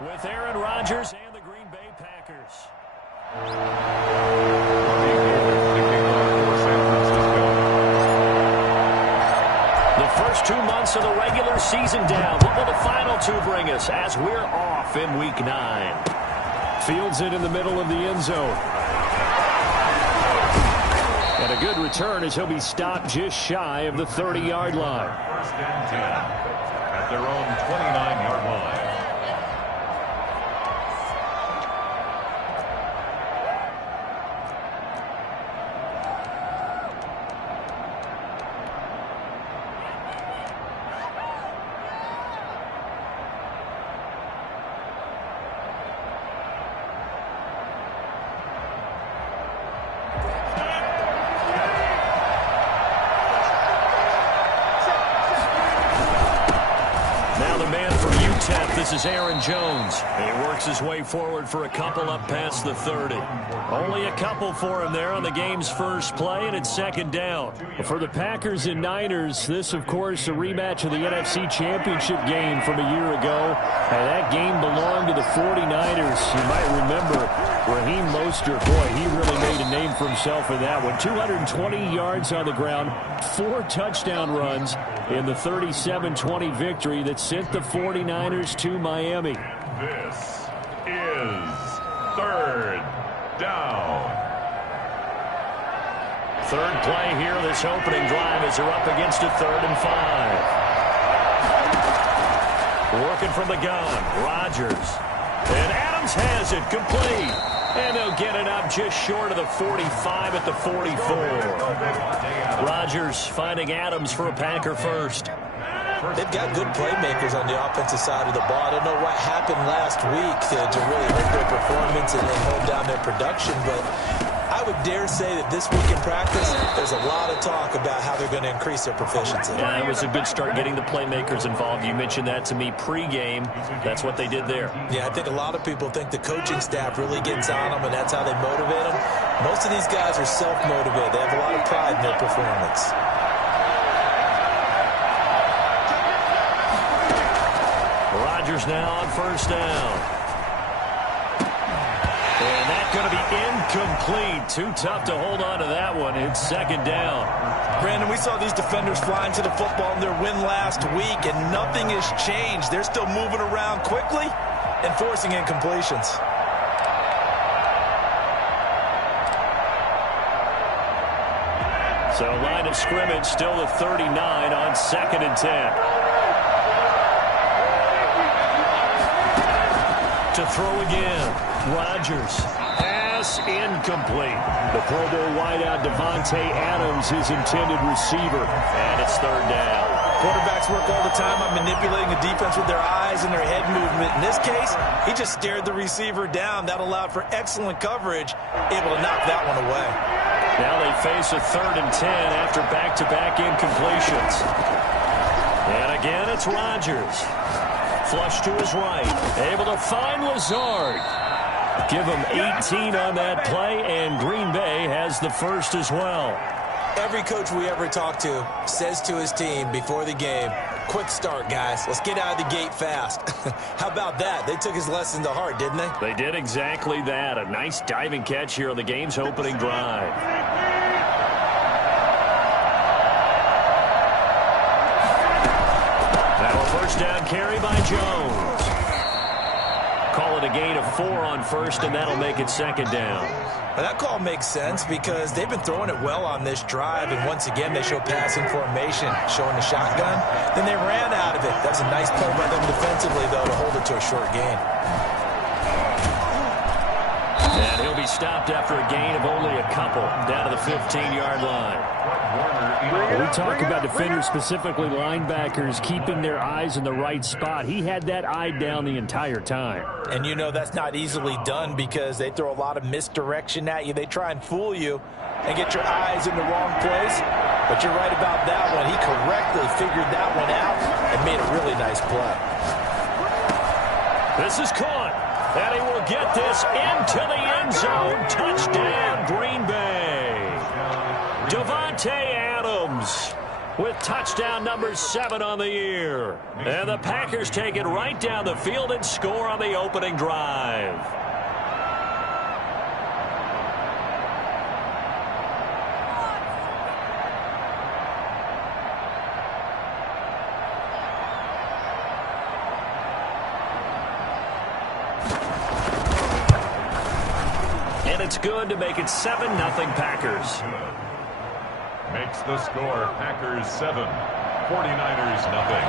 with Aaron Rodgers and the Green Bay Packers. The first 2 months of the regular season down. What will the final two bring us as we're off in Week 9? Fields it in the middle of the end zone. And a good return as he'll be stopped just shy of the 30-yard line. First and 10 at their own 29-yard line. This is Aaron Jones. He works his way forward for a couple up past the 30. Only a couple for him there on the game's first play, and it's second down. For the Packers and Niners, this, of course, a rematch of the NFC Championship game from a year ago. And that game belonged to the 49ers. You might remember Raheem Mostert. Boy, he really made a name for himself in that one. 220 yards on the ground, 4 touchdown runs in the 37-20 victory that sent the 49ers to Miami. This is third down. Third play here, this opening drive as they're up against a 3rd and 5. Working from the gun, Rodgers. And Adams has it, complete. And they'll get it up just short of the 45 at the 44. Rodgers finding Adams for a Packer first. They've got good playmakers on the offensive side of the ball. I don't know what happened last week to really hurt their performance and hold down their production, but I would dare say that this week in practice, there's a lot of talk about how they're going to increase their proficiency. Yeah, it was a good start getting the playmakers involved. You mentioned that to me pregame. That's what they did there. Yeah, I think a lot of people think the coaching staff really gets on them, and that's how they motivate them. Most of these guys are self-motivated. They have a lot of pride in their performance. Rodgers now on first down. And that's going to be incomplete. Too tough to hold on to that one. It's second down. Brandon, we saw these defenders flying to the football in their win last week, and nothing has changed. They're still moving around quickly and forcing incompletions. So line of scrimmage still the 39 on 2nd and 10. To throw again, Rodgers. Pass incomplete. The Pro Bowl wideout Davante Adams, his intended receiver. And it's third down. Quarterbacks work all the time on manipulating the defense with their eyes and their head movement. In this case, he just stared the receiver down. That allowed for excellent coverage, able to knock that one away. Now they face a 3rd and 10 after back-to-back incompletions. And again, it's Rodgers. Flush to his right. Able to find Lazard. Give him 18 on that play, and Green Bay has the first as well. Every coach we ever talk to says to his team before the game, quick start, guys. Let's get out of the gate fast. How about that? They took his lesson to heart, didn't they? They did exactly that. A nice diving catch here on the game's opening drive. Now a first down carry by Jones. Call it a gain of 4 on first, and that'll make it second down. Now that call makes sense because they've been throwing it well on this drive, and once again they show passing formation, showing the shotgun. Then they ran out of it. That's a nice play by them defensively, though, to hold it to a short gain. And he'll be stopped after a gain of only a couple, down to the 15-yard line. We talk about defenders, specifically linebackers, keeping their eyes in the right spot. He had that eye down the entire time. And you know that's not easily done because they throw a lot of misdirection at you. They try and fool you and get your eyes in the wrong place. But you're right about that one. He correctly figured that one out and made a really nice play. This is caught. And he will get this into the end zone. Touchdown, Green Bay. Davante Adams with touchdown number 7 on the year. And the Packers take it right down the field and score on the opening drive. And it's good to make it 7-0 Packers. Makes the score Packers 7, 49ers nothing.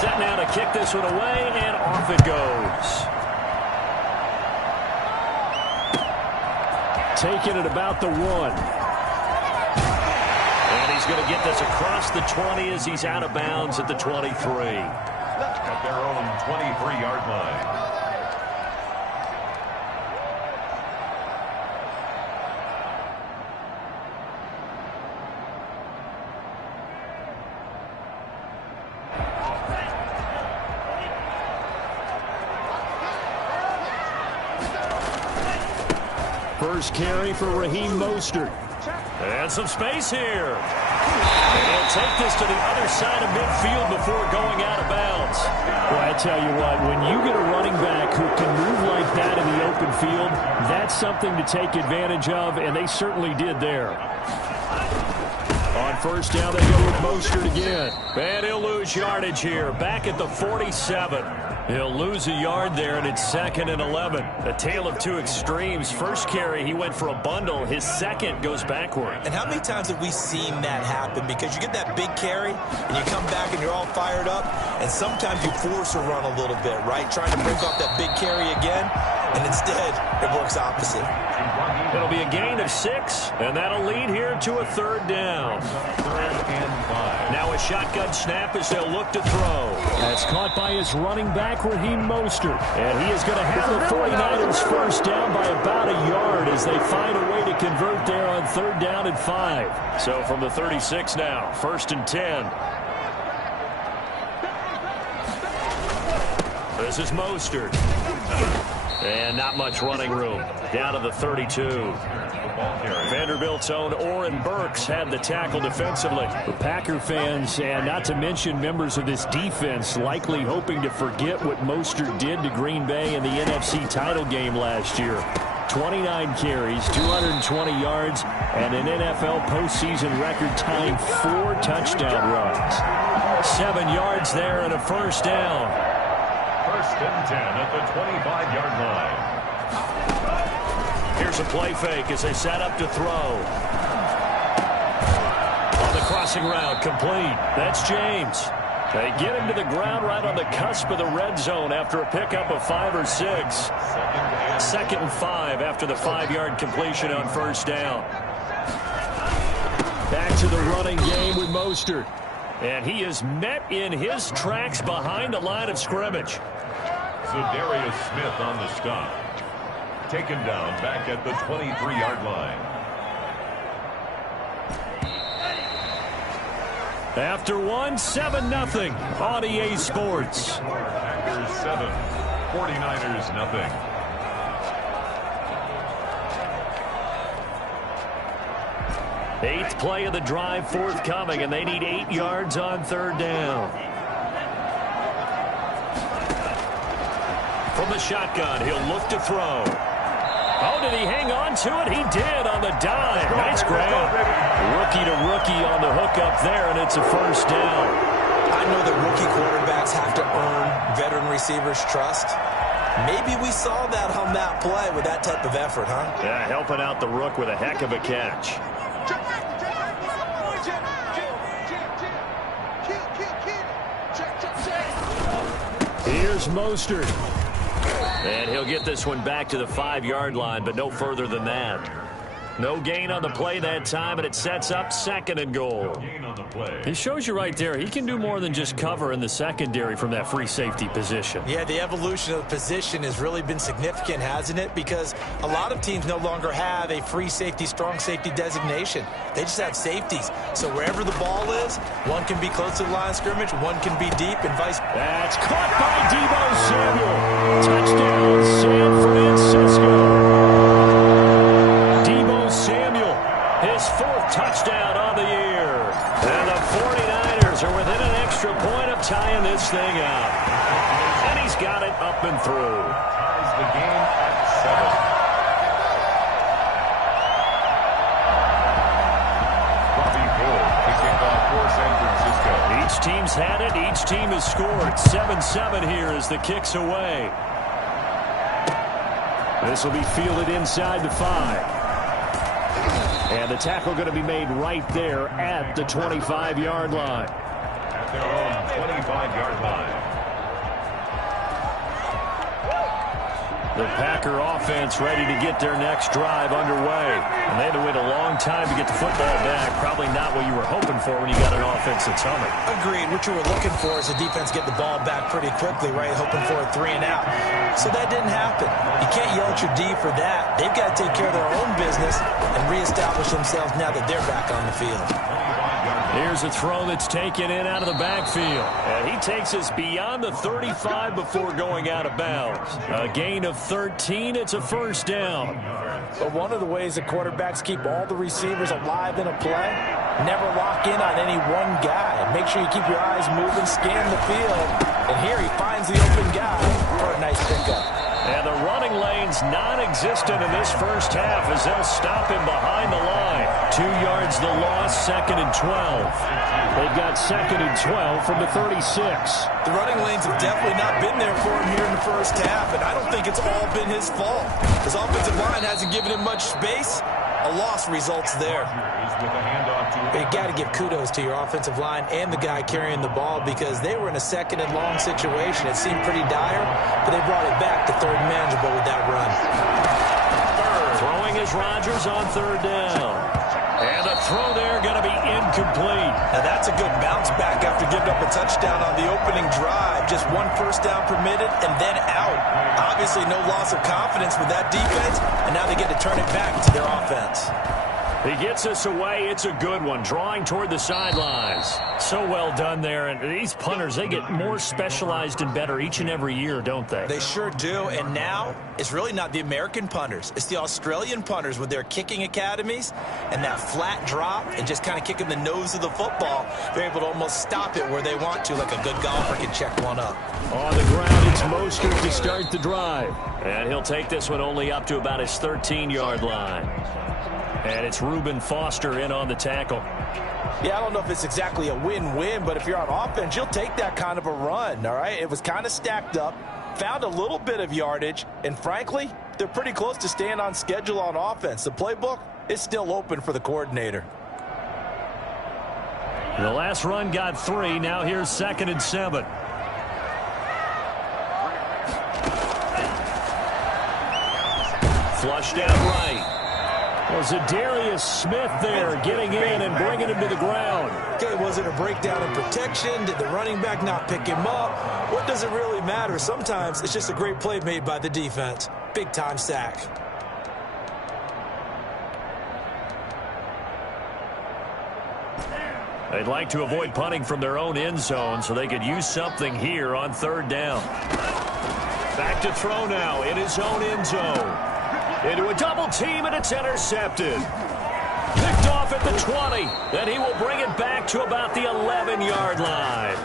Set now to kick this one away, and off it goes. Taking it about the 1. And he's going to get this across the 20 as he's out of bounds at the 23. At their own 23-yard line. First carry for Raheem Mostert. And some space here. And he'll take this to the other side of midfield before going out of bounds. Well, I tell you what, when you get a running back who can move like that in the open field, that's something to take advantage of, and they certainly did there. On first down, they go with Mostert again. And he'll lose yardage here, back at the 47. He'll lose a yard there, and it's 2nd and 11. A tale of two extremes. First carry, he went for a bundle. His second goes backward. And how many times have we seen that happen? Because you get that big carry, and you come back and you're all fired up, and sometimes you force a run a little bit, right? Trying to break off that big carry again, and instead it works opposite. It'll be a gain of 6, and that'll lead here to a 3rd down. 3rd and 5. Now a shotgun snap as they'll look to throw. That's caught by his running back, Raheem Mostert. And he is going to have the 49ers first down by about a yard as they find a way to convert there on 3rd down and 5. So from the 36 now, 1st and 10. This is Mostert. And not much running room. Down to the 32. Vanderbilt's own Oren Burks had the tackle defensively. The Packer fans, and not to mention members of this defense, likely hoping to forget what Mostert did to Green Bay in the NFC title game last year. 29 carries, 220 yards, and an NFL postseason record-tying 4 touchdown runs. 7 yards there and a first down. 1st and 10 at the 25-yard line. Here's a play fake as they set up to throw. On the crossing route, complete. That's James. They get him to the ground right on the cusp of the red zone after a pickup of 5 or 6. 2nd and 5 after the 5-yard completion on first down. Back to the running game with Mostert. And he is met in his tracks behind the line of scrimmage. So Darius Smith on the stop. Taken down back at the 23-yard line. After 7-0 on EA Sports. Packers 7, 49ers nothing. Eighth play of the drive forthcoming, and they need 8 yards on 3rd down. From the shotgun, he'll look to throw. Oh, did he hang on to it? He did on the dime. Nice grab. Rookie to rookie on the hook up there, and it's a first down. I know that rookie quarterbacks have to earn veteran receivers' trust. Maybe we saw that on that play with that type of effort, huh? Yeah, helping out the rook with a heck of a catch. Here's Mostert. And he'll get this one back to the 5-yard line, but no further than that. No gain on the play that time, and it sets up 2nd and goal. It shows you right there, he can do more than just cover in the secondary from that free safety position. Yeah, the evolution of the position has really been significant, hasn't it? Because a lot of teams no longer have a free safety, strong safety designation. They just have safeties. So wherever the ball is, one can be close to the line of scrimmage, one can be deep, and vice versa. That's caught by Deebo Samuel. Touchdown, San Francisco. Samuel, his 4th touchdown on the year. And the up and through. Ties the game at 7. Each team's had it. Each team has scored. 7-7 here as the kick's away. This will be fielded inside the 5. And the tackle going to be made right there at the 25-yard line. At their own 25-yard line. The Packer offense ready to get their next drive underway. And they had to wait a long time to get the football back. Probably not what you were hoping for when you got an offense that's humming. Agreed. What you were looking for is the defense get the ball back pretty quickly, right? Hoping for a 3 and out. So that didn't happen. You can't yell at your D for that. They've got to take care of their own business and reestablish themselves now that they're back on the field. Here's a throw that's taken in out of the backfield. And he takes us beyond the 35 before going out of bounds. A gain of 13. It's a first down. But one of the ways that quarterbacks keep all the receivers alive in a play, never lock in on any one guy. Make sure you keep your eyes moving, scan the field. And here he finds the open guy for a nice pickup. And the running lane's non-existent in this first half as they'll stop him behind the line. 2 yards the loss, 2nd and 12. They've got 2nd and 12 from the 36. The running lanes have definitely not been there for him here in the first half, and I don't think it's all been his fault. His offensive line hasn't given him much space. A loss results there. But you got to give kudos to your offensive line and the guy carrying the ball because they were in a 2nd and long situation. It seemed pretty dire, but they brought it back to 3rd and manageable with that run. Throwing is Rodgers on 3rd down. And the throw there going to be incomplete. Now that's a good bounce back after giving up a touchdown on the opening drive. Just 1 first down permitted and then out. Obviously no loss of confidence with that defense, and now they get to turn it back to their offense. He gets us away. It's a good one. Drawing toward the sidelines. So well done there. And these punters, they get more specialized and better each and every year, don't they? They sure do. And now it's really not the American punters. It's the Australian punters with their kicking academies and that flat drop and just kind of kicking the nose of the football. They're able to almost stop it where they want to, like a good golfer can check one up. On the ground, it's Mostert to start the drive. And he'll take this one only up to about his 13-yard line. And it's Reuben Foster in on the tackle. Yeah, I don't know if it's exactly a win-win, but if you're on offense, you'll take that kind of a run, all right? It was kind of stacked up, found a little bit of yardage, and frankly, they're pretty close to staying on schedule on offense. The playbook is still open for the coordinator. The last run got 3. Now here's 2nd and 7. Flushed out right. Was Darius Smith there getting in and bringing him to the ground? Okay, was it a breakdown in protection? Did the running back not pick him up? What does it really matter? Sometimes it's just a great play made by the defense. Big-time sack. They'd like to avoid punting from their own end zone so they could use something here on 3rd down. Back to throw now in his own end zone. Into a double team, and it's intercepted. Picked off at the 20. Then he will bring it back to about the 11-yard line.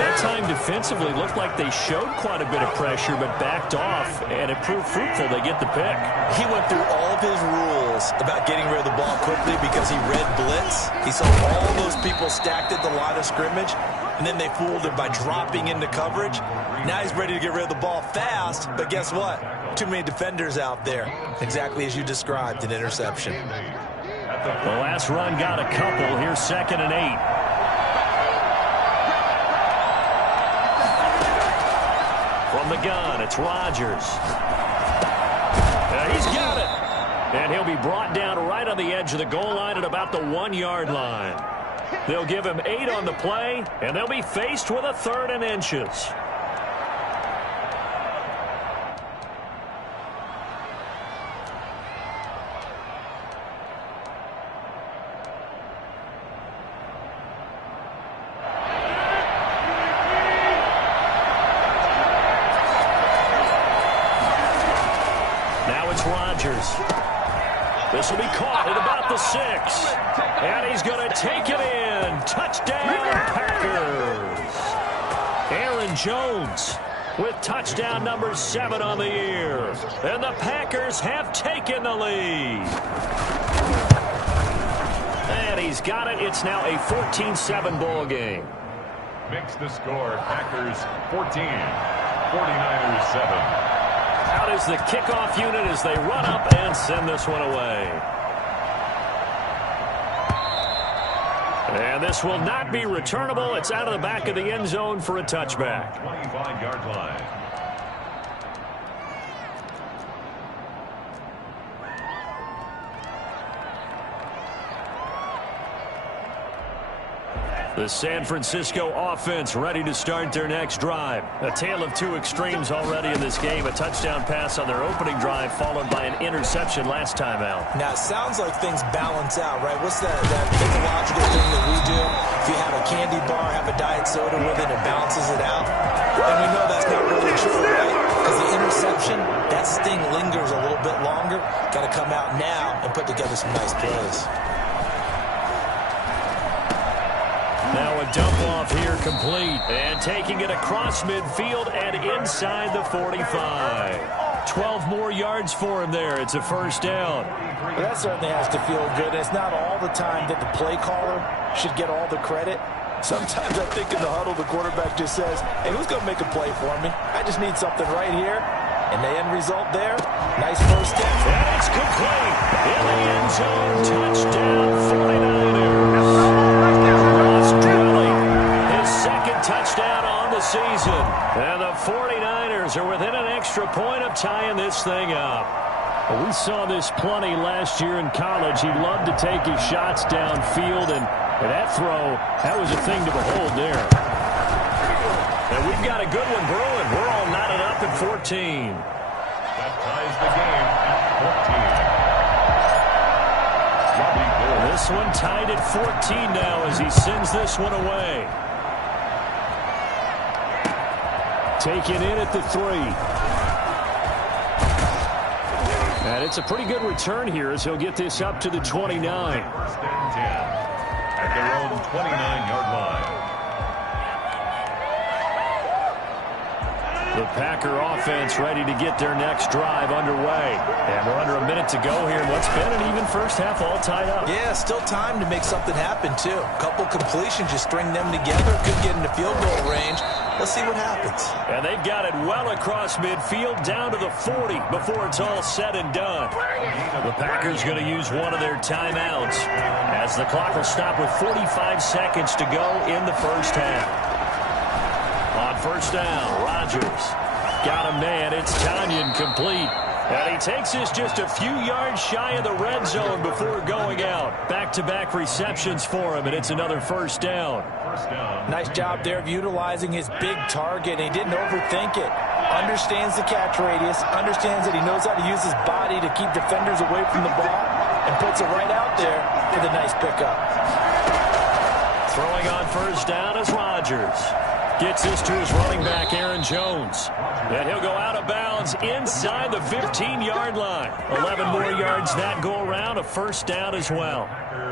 That time defensively looked like they showed quite a bit of pressure, but backed off, and it proved fruitful. They get the pick. He went through all of his rules about getting rid of the ball quickly because he read blitz. He saw all those people stacked at the line of scrimmage, and then they fooled him by dropping into coverage. Now he's ready to get rid of the ball fast, but guess what? Too many defenders out there. Exactly as you described, an interception. The last run got a couple. Here's 2nd and 8. From the gun, it's Rodgers. He's got it. And he'll be brought down right on the edge of the goal line at about the 1-yard line. They'll give him 8 on the play, and they'll be faced with a 3rd and inches. This will be caught at about the 6. And he's going to take it in. Touchdown, Packers. Aaron Jones with touchdown number 7 on the year. And the Packers have taken the lead. And he's got it. It's now a 14-7 ball game. Makes the score Packers 14, 49ers 7. Out is the kickoff unit as they run up and send this one away. And this will not be returnable. It's out of the back of the end zone for a touchback. 25-yard line. The San Francisco offense ready to start their next drive. A tale of two extremes already in this game. A touchdown pass on their opening drive followed by an interception last time out. Now, it sounds like things balance out, right? What's that mythological thing that we do? If you have a candy bar, have a diet soda with it, it balances it out. And we know that's not really true, right? Because the interception, that sting lingers a little bit longer. Got to come out now and put together some nice plays. Now a dump off here complete. And taking it across midfield and inside the 45. 12 more yards for him there. It's a first down. Well, that certainly has to feel good. It's not all the time that the play caller should get all the credit. Sometimes I think in the huddle, the quarterback just says, hey, who's going to make a play for me? I just need something right here. And the end result there, nice first down. And it's complete. In the end zone, touchdown 49ers. Touchdown on the season. And the 49ers are within an extra point of tying this thing up. Well, we saw this plenty last year in college. He loved to take his shots downfield, and that throw, that was a thing to behold there. And we've got a good one brewing. We're all knotted up at 14. That ties the game at 14. This one tied at 14 now as he sends this one away. Taken in at the 3. And it's a pretty good return here as he'll get this up to the 29. First and 10 at their own 29-yard line. The Packer offense ready to get their next drive underway. And we're under a minute to go here. What's been an even first half all tied up. Yeah, still time to make something happen, too. A couple completions, just string them together. Could get into field goal range. Let's see what happens. And they've got it well across midfield down to the 40 before it's all said and done. The Packers going to use one of their timeouts as the clock will stop with 45 seconds to go in the first half. On first down, Rodgers got a man. It's Tanyan complete. And he takes this just a few yards shy of the red zone before going out. Back-to-back receptions for him, and it's another first down. Nice job there of utilizing his big target. He didn't overthink it. Understands the catch radius. Understands that he knows how to use his body to keep defenders away from the ball. And puts it right out there for the nice pickup. Throwing on first down is Rodgers. Gets this to his running back, Aaron Jones. And he'll go out of bounds inside the 15-yard line. 11 more yards that go around, a first down as well.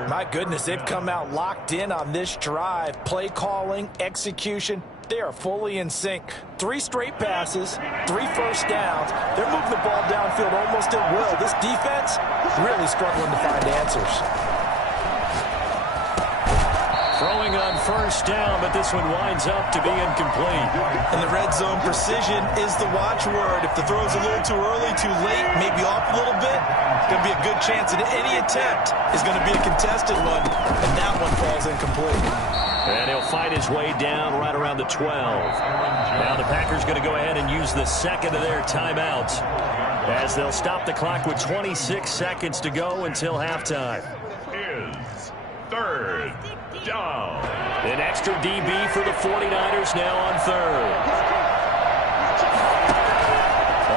My goodness, they've come out locked in on this drive. Play calling, execution, they are fully in sync. 3 straight passes, 3 first downs. They're moving the ball downfield almost at will. This defense really struggling to find answers. Throwing on first down, but this one winds up to be incomplete. And the red zone precision is the watchword. If the throw's a little too early, too late, maybe off a little bit, it's going to be a good chance that any attempt is going to be a contested one, and that one falls incomplete. And he'll fight his way down right around the 12. Now the Packers going to go ahead and use the second of their timeouts as they'll stop the clock with 26 seconds to go until halftime. Is third down. An extra DB for the 49ers now on third.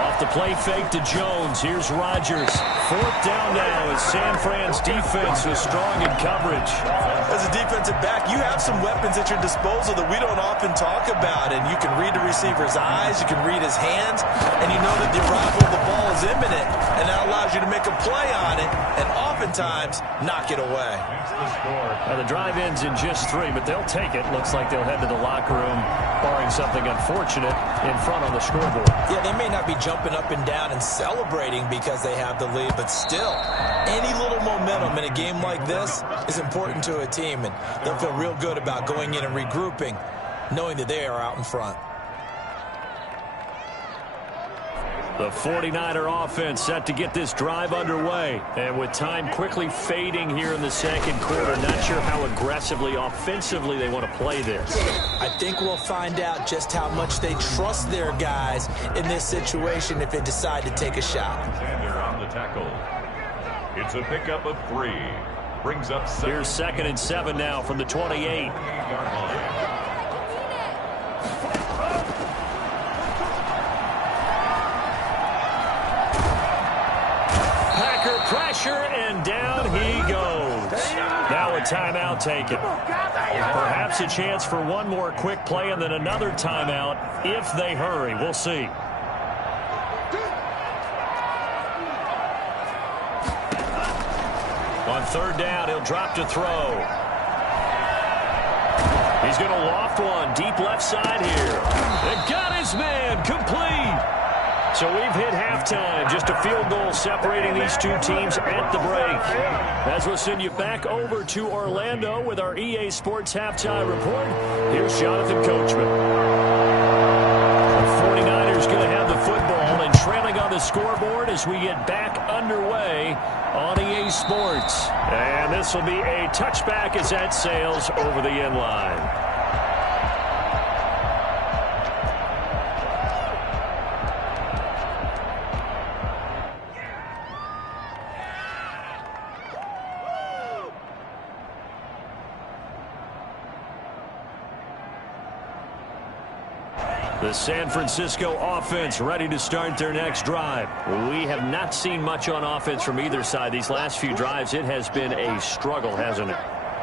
Off the play fake to Jones. Here's Rodgers. Fourth down now as San Fran's defense is strong in coverage. As a defensive back, you have some weapons at your disposal that we don't often talk about. And you can read the receiver's eyes, you can read his hands, and you know that the arrival of the ball is is imminent, and that allows you to make a play on it and oftentimes knock it away. The drive ends in just 3, but they'll take it. Looks like they'll head to the locker room, barring something unfortunate, in front on the scoreboard. Yeah, they may not be jumping up and down and celebrating because they have the lead, but still, any little momentum in a game like this is important to a team, and they'll feel real good about going in and regrouping, knowing that they are out in front. The 49er offense set to get this drive underway. And with time quickly fading here in the second quarter, not sure how aggressively, offensively they want to play this. I think we'll find out just how much they trust their guys in this situation if they decide to take a shot. Alexander on the tackle. It's a pickup of 3. Brings up 7. Here's 2nd and 7 now from the 28. Yard line. Pressure, and down he goes. Now a timeout taken. Perhaps a chance for one more quick play and then another timeout if they hurry. We'll see. On 3rd down, he'll drop to throw. He's going to loft one deep left side here. And got his man complete. So we've hit halftime. Just a field goal separating these two teams at the break. As we'll send you back over to Orlando with our EA Sports Halftime Report, here's Jonathan Coachman. The 49ers going to have the football and trailing on the scoreboard as we get back underway on EA Sports. And this will be a touchback as that sails over the end line. The San Francisco offense ready to start their next drive. We have not seen much on offense from either side. These last few drives, it has been a struggle, hasn't it?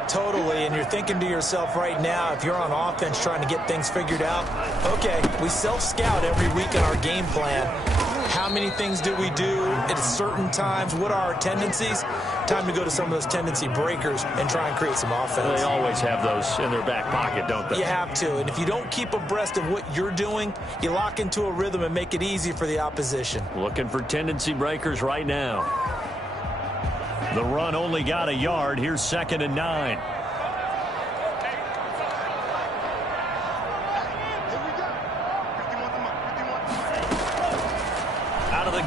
Totally, and you're thinking to yourself right now, if you're on offense trying to get things figured out, okay, we self-scout every week in our game plan. How many things do we do at certain times? What are our tendencies? Time to go to some of those tendency breakers and try and create some offense. They always have those in their back pocket, don't they? You have to, and if you don't keep abreast of what you're doing, you lock into a rhythm and make it easy for the opposition. Looking for tendency breakers right now. The run only got a yard. Here's 2nd and 9.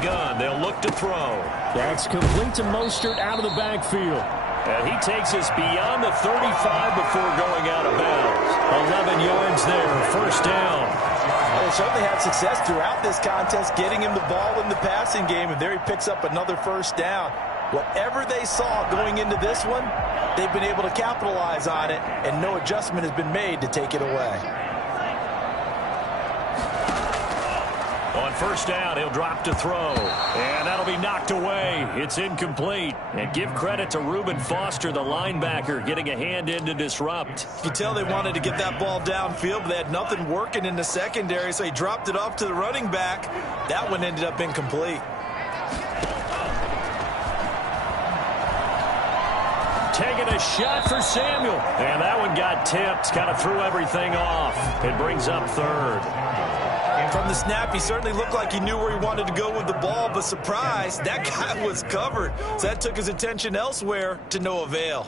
Gun. They'll look to throw. That's complete to Mostert out of the backfield. And he takes us beyond the 35 before going out of bounds. 11 yards there, 1st down. Well, they certainly had success throughout this contest, getting him the ball in the passing game, and there he picks up another 1st down. Whatever they saw going into this one, they've been able to capitalize on it, and no adjustment has been made to take it away. On 1st down, he'll drop to throw. And that'll be knocked away. It's incomplete. And give credit to Reuben Foster, the linebacker, getting a hand in to disrupt. You can tell they wanted to get that ball downfield, but they had nothing working in the secondary, so he dropped it off to the running back. That one ended up incomplete. Taking a shot for Samuel. And that one got tipped. Kind of threw everything off. It brings up 3rd. From the snap, he certainly looked like he knew where he wanted to go with the ball, but surprise, that guy was covered. So that took his attention elsewhere to no avail.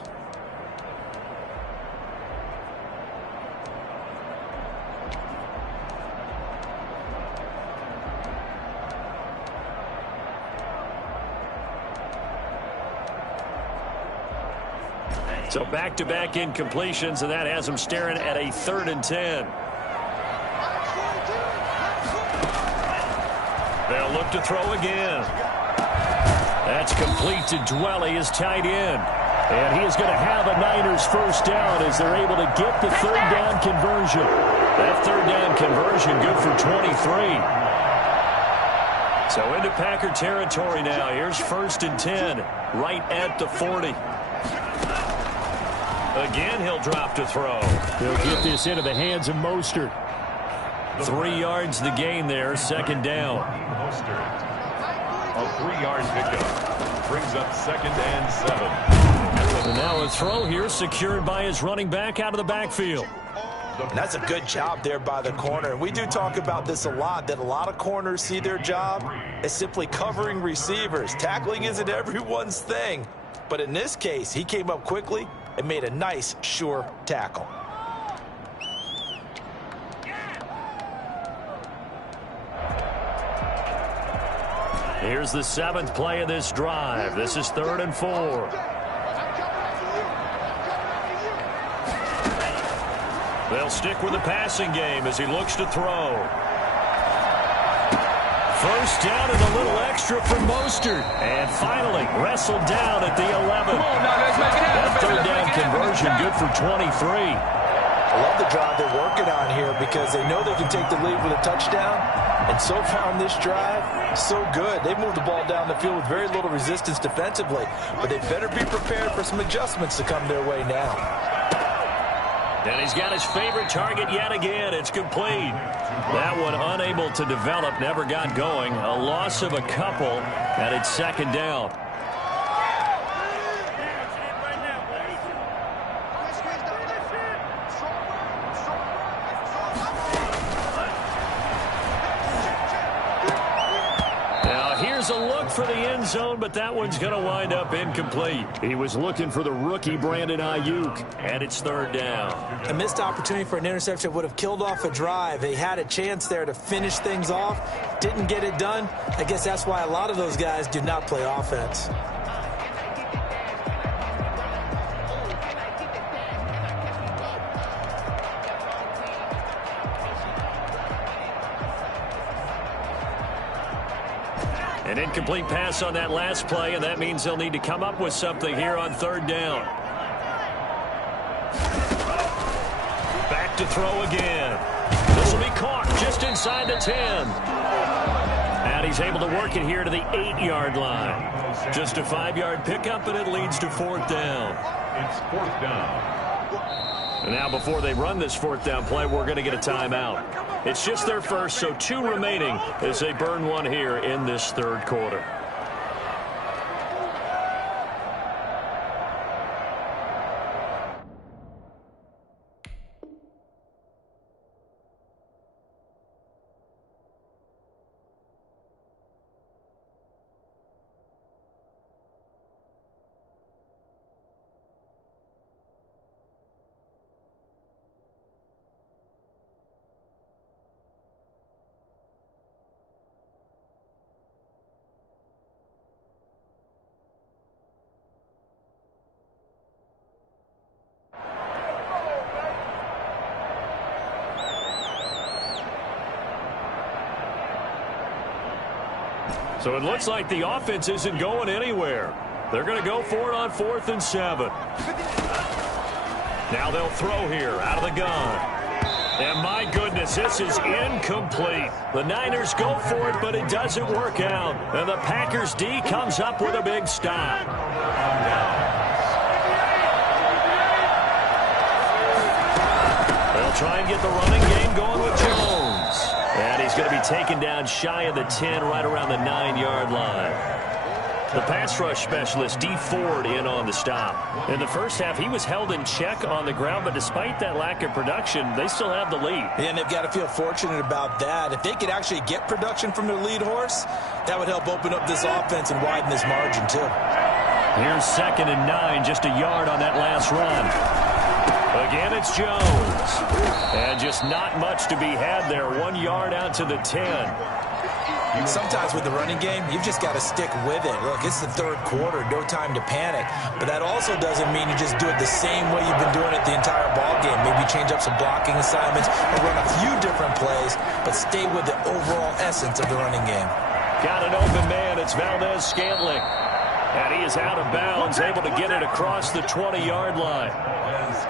So back-to-back incompletions, and that has him staring at a 3rd and 10. They'll look to throw again. That's complete to Dwelly, his tight end. And he is going to have a Niners 1st down as they're able to get the 3rd down conversion. That 3rd down conversion good for 23. So into Packer territory now. Here's 1st and 10, right at the 40. Again, he'll drop to throw. He'll get this into the hands of Mostert. 3 yards the gain there, 2nd down. A 3-yard pickup. Brings up 2nd and 7. And now a throw here secured by his running back out of the backfield. And that's a good job there by the corner. And we do talk about this a lot, that a lot of corners see their job as simply covering receivers. Tackling isn't everyone's thing. But in this case, he came up quickly and made a nice, sure tackle. Here's the 7th play of this drive. This is 3rd and 4. They'll stick with the passing game as he looks to throw. First down and a little extra for Mostert. And finally wrestled down at the 11. That 3rd down conversion good for 23. I love the drive they're working on here because they know they can take the lead with a touchdown. And so far on this drive, so good. They've moved the ball down the field with very little resistance defensively. But they better be prepared for some adjustments to come their way now. And he's got his favorite target yet again. It's complete. That one unable to develop, never got going. A loss of a couple, and it's 2nd down. A look for the end zone, but that one's going to wind up incomplete. He was looking for the rookie Brandon Ayuk, and it's 3rd down. A missed opportunity for an interception would have killed off a drive. They had a chance there to finish things off, didn't get it done. I guess that's why a lot of those guys do not play offense. An incomplete pass on that last play, and that means they'll need to come up with something here on 3rd down. Back to throw again. This will be caught just inside the 10. And he's able to work it here to the 8-yard line. Just a 5-yard pickup, and it leads to 4th down. It's 4th down. And now before they run this 4th down play, we're going to get a timeout. It's just their first, so 2 remaining as they burn one here in this 3rd quarter. So it looks like the offense isn't going anywhere. They're going to go for it on 4th and 7. Now they'll throw here out of the gun. And my goodness, this is incomplete. The Niners go for it, but it doesn't work out. And the Packers D comes up with a big stop. They'll try and get the running game going with Jones. And he's going to be taken down shy of the 10, right around the 9-yard line. The pass rush specialist, D. Ford, in on the stop. In the first half, he was held in check on the ground, but despite that lack of production, they still have the lead. And they've got to feel fortunate about that. If they could actually get production from their lead horse, that would help open up this offense and widen this margin, too. Here's 2nd and 9, just a yard on that last run. Again, it's Jones. And just not much to be had there. 1 yard out to the 10. Sometimes with the running game, you've just got to stick with it. Look, it's the 3rd quarter, no time to panic. But that also doesn't mean you just do it the same way you've been doing it the entire ball game. Maybe change up some blocking assignments or run a few different plays, but stay with the overall essence of the running game. Got an open man. It's Valdez-Scantling. And he is out of bounds, able to get it across the 20-yard line.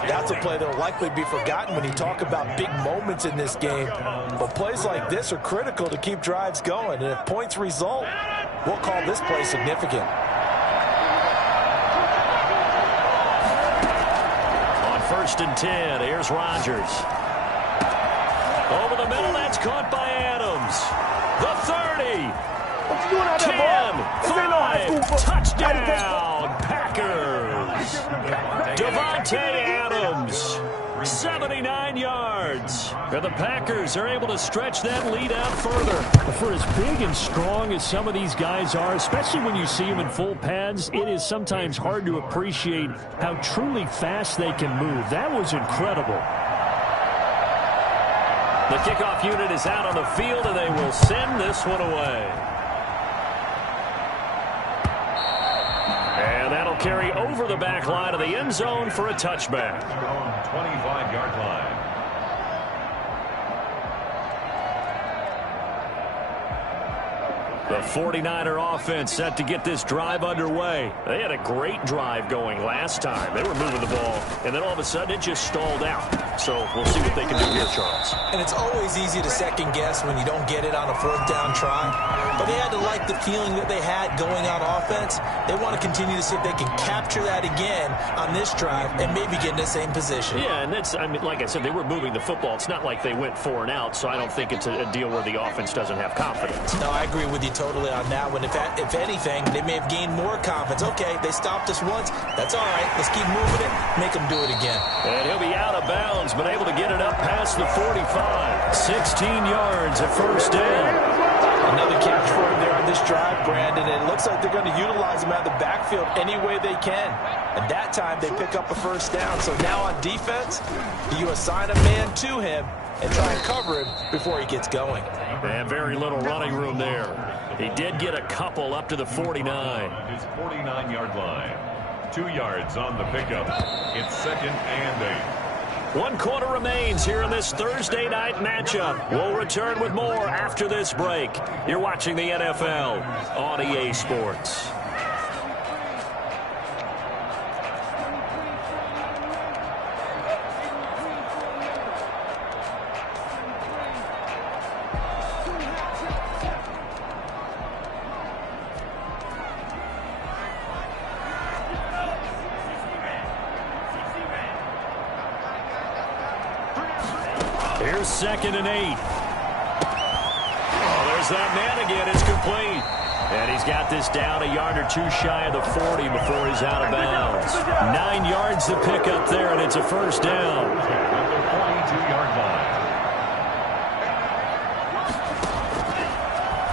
That's a play that will likely be forgotten when you talk about big moments in this game. But plays like this are critical to keep drives going. And if points result, we'll call this play significant. On 1st and 10, here's Rodgers. Over the middle, that's caught by Adams. The 30. 10, 5, touchdown, Packers. Devontae Adams, 79 yards. And the Packers are able to stretch that lead out further. For as big and strong as some of these guys are, especially when you see them in full pads, it is sometimes hard to appreciate how truly fast they can move. That was incredible. The kickoff unit is out on the field, and they will send this one away. And that'll carry over the back line of the end zone for a touchback. 25-yard line. The 49er offense set to get this drive underway. They had a great drive going last time. They were moving the ball, and then all of a sudden it just stalled out. So we'll see what they can do here, Charles. And it's always easy to second guess when you don't get it on a fourth down try. But they had to like the feeling that they had going on offense. They want to continue to see if they can capture that again on this drive and maybe get in the same position. Yeah, and that's, I mean, like I said, they were moving the football. It's not like they went 4 and out, so I don't think it's a deal where the offense doesn't have confidence. No, I agree with you totally on that one. If anything, they may have gained more confidence. Okay, they stopped us once. That's all right. Let's keep moving it. Make them do it again. And he'll be out of bounds, but able to get it up past the 45. 16 yards at first down. Another catch for him there on this drive, Brandon. It looks like they're going to utilize him out of the backfield any way they can. And that time they pick up a first down. So now on defense, you assign a man to him and try and cover him before he gets going. And very little running room there. He did get a couple up to the 49. His 49-yard line. 2 yards on the pickup. It's 2nd and 8. 1 quarter remains here in this Thursday night matchup. We'll return with more after this break. You're watching the NFL on EA Sports. Here's 2nd and 8. Oh, there's that man again. It's complete. And he's got this down a yard or 2 shy of the 40 before he's out of bounds. 9 yards to pick up there, and it's a first down. At the 42-yard line.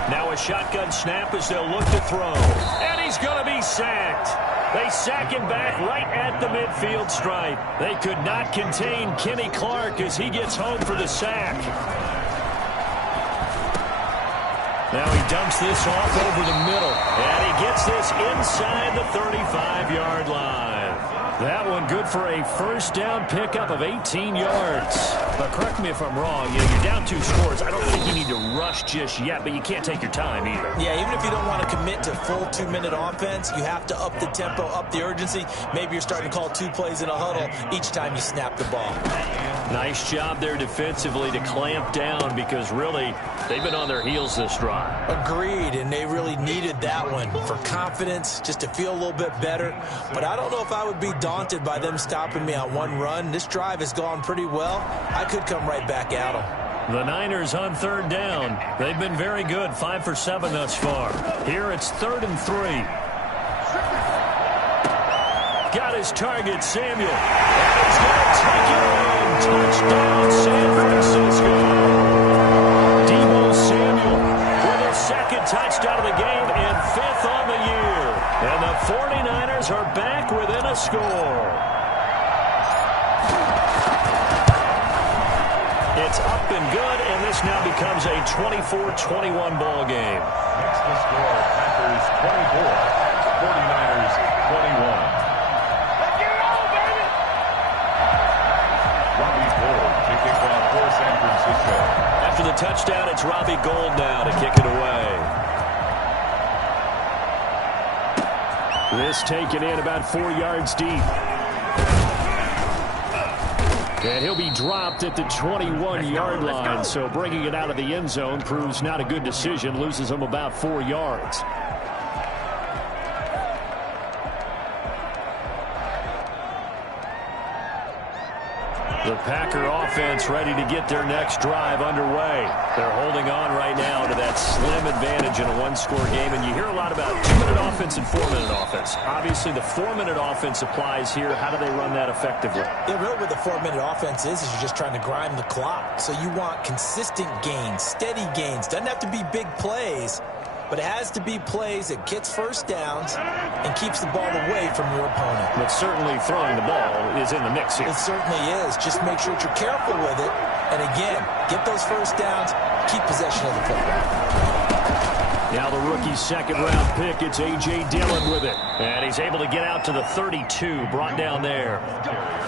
Now a shotgun snap as they'll look to throw. And he's going to be sacked. They sack him back right at the midfield stripe. They could not contain Kenny Clark as he gets home for the sack. Now he dumps this off over the middle. And he gets this inside the 35-yard line. That one good for a first down pickup of 18 yards. But correct me if I'm wrong, you're down 2 scores. I don't think you need to rush just yet, but you can't take your time either. Yeah, even if you don't want to commit to full 2-minute offense, you have to up the tempo, up the urgency. Maybe you're starting to call 2 plays in a huddle each time you snap the ball. Nice job there defensively to clamp down because really they've been on their heels this drive. Agreed, and they really needed that one for confidence, just to feel a little bit better. But I don't know if I would be daunted by them stopping me on 1 run. This drive has gone pretty well. I could come right back at them. The Niners on 3rd down. They've been very good, 5 for 7 thus far. Here it's 3rd and 3. Got his target, Samuel. And he's going to take it in. Touchdown, San Francisco. Deebo Samuel with his 2nd touchdown of the game and 5th on the year. And the 49ers are back within a score. It's up and good, and this now becomes a 24-21 ball game. Next to score, Packers 24, 49ers 21. San Francisco. After the touchdown, it's Robbie Gould now to kick it away. This taken in about 4 yards deep. And he'll be dropped at the 21-yard line, so bringing it out of the end zone proves not a good decision, loses him about 4 yards. The Packer offense ready to get their next drive underway. They're holding on right now to that slim advantage in a one-score game, and you hear a lot about 2-minute offense and 4-minute offense. Obviously, the 4-minute offense applies here. How do they run that effectively? Yeah, really what the 4-minute offense is you're just trying to grind the clock. So you want consistent gains, steady gains. Doesn't have to be big plays, but it has to be plays that gets first downs and keeps the ball away from your opponent. But certainly throwing the ball is in the mix here. It certainly is. Just make sure that you're careful with it. And again, get those first downs, keep possession of the football. Now the rookie second-round pick, it's A.J. Dillon with it. And he's able to get out to the 32, brought down there.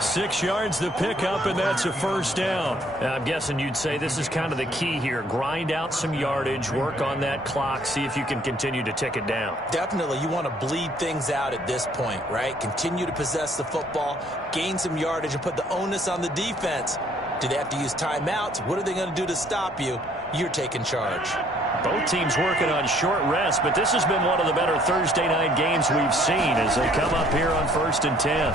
6 yards the pickup, and that's a first down. Now, I'm guessing you'd say this is kind of the key here. Grind out some yardage, work on that clock, see if you can continue to tick it down. Definitely. You want to bleed things out at this point, right? Continue to possess the football, gain some yardage, and put the onus on the defense. Do they have to use timeouts? What are they going to do to stop you? You're taking charge. Both teams working on short rest, but this has been one of the better Thursday night games we've seen as they come up here on 1st and 10.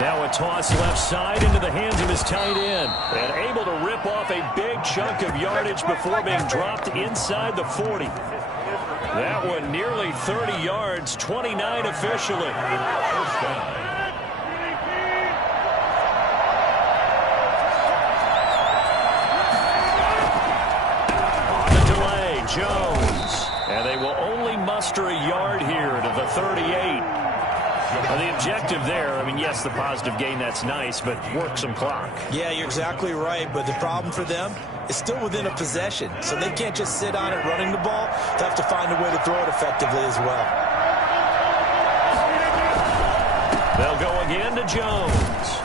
Now a toss left side into the hands of his tight end. And able to rip off a big chunk of yardage before being dropped inside the 40. That one nearly 30 yards, 29 officially. Jones, and they will only muster a yard here to the 38. Well, the objective there, I mean, yes, the positive gain, that's nice, but work some clock. Yeah, you're exactly right, but the problem for them is still within a possession, so they can't just sit on it running the ball. They have to find a way to throw it effectively as well. They'll go again to Jones.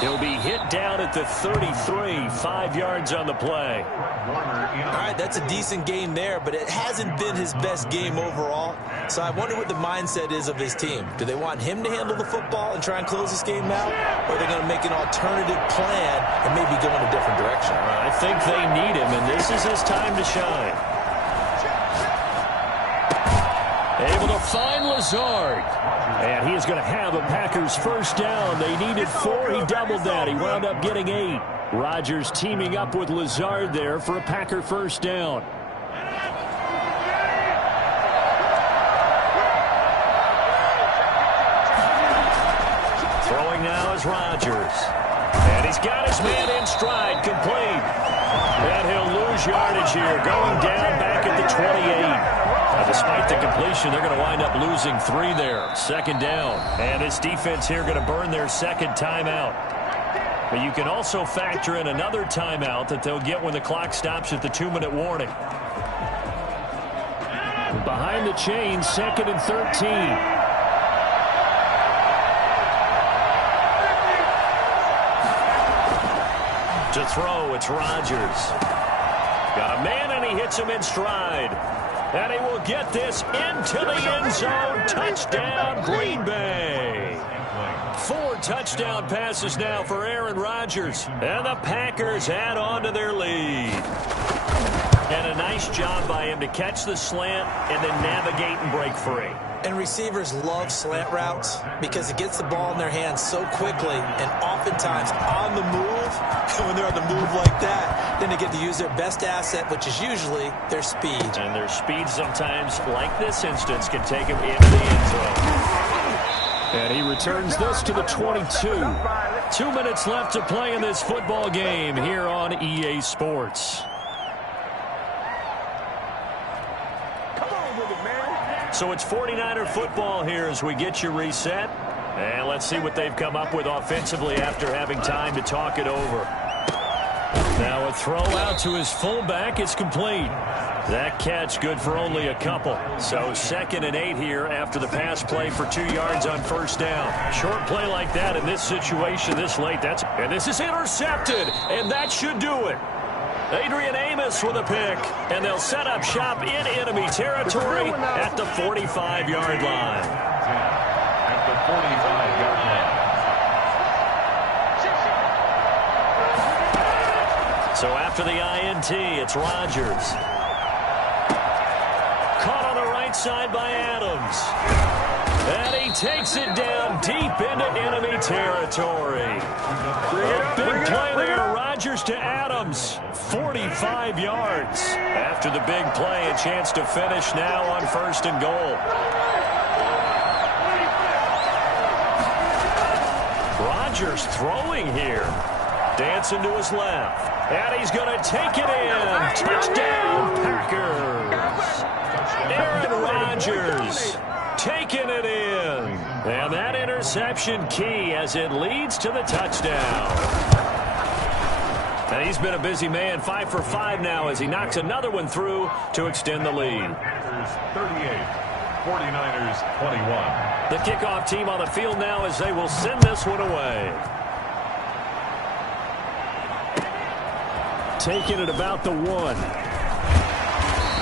He'll be hit down at the 33, 5 yards on the play. All right, that's a decent game there, but it hasn't been his best game overall. So I wonder what the mindset is of his team. Do they want him to handle the football and try and close this game out? Or are they going to make an alternative plan and maybe go in a different direction? I think they need him, and this is his time to shine. Able to find Lazard. And he is going to have a Packers first down. They needed 4. He doubled that. He wound up getting 8. Rodgers teaming up with Lazard there for a Packer first down. Throwing now is Rodgers. And he's got his man in stride, complete. And he'll lose yardage here, going down back at the 28. Despite the completion, they're going to wind up losing 3 there. Second down. And this defense here going to burn their second timeout. But you can also factor in another timeout that they'll get when the clock stops at the 2-minute warning. Behind the chains, 2nd and 13. To throw, it's Rodgers. Got a man, and he hits him in stride. And he will get this into the end zone. Touchdown, Green Bay. 4 touchdown passes now for Aaron Rodgers. And the Packers add on to their lead. And a nice job by him to catch the slant and then navigate and break free. And receivers love slant routes because it gets the ball in their hands so quickly and oftentimes on the move. When they're on the move like that, then they get to use their best asset, which is usually their speed. And their speed sometimes, like this instance, can take them into the end zone. And he returns this to the 22. 2 minutes left to play in this football game here on EA Sports. So it's 49er football here as we get you reset. And let's see what they've come up with offensively after having time to talk it over. Now a throw out to his fullback. It's complete. That catch good for only a couple. So 2nd and 8 here after the pass play for 2 yards on first down. Short play like that in this situation this late. And this is intercepted. And that should do it. Adrian Amos with a pick, and they'll set up shop in enemy territory at the 45-yard line. At the 45-yard line. So after the INT, it's Rodgers. Caught on the right side by Adams. And he takes it down deep into enemy territory. A big play there. Rodgers to Adams. 45 yards. After the big play, a chance to finish now on 1st and goal. Rodgers throwing here. Dancing to his left. And he's going to take it in. Touchdown, Packers. Aaron Rodgers taking it in. And that interception key as it leads to the touchdown. And he's been a busy man, 5 for 5 now as he knocks another one through to extend the lead. 38, 49ers 21. The kickoff team on the field now as they will send this one away. Taking it about the 1.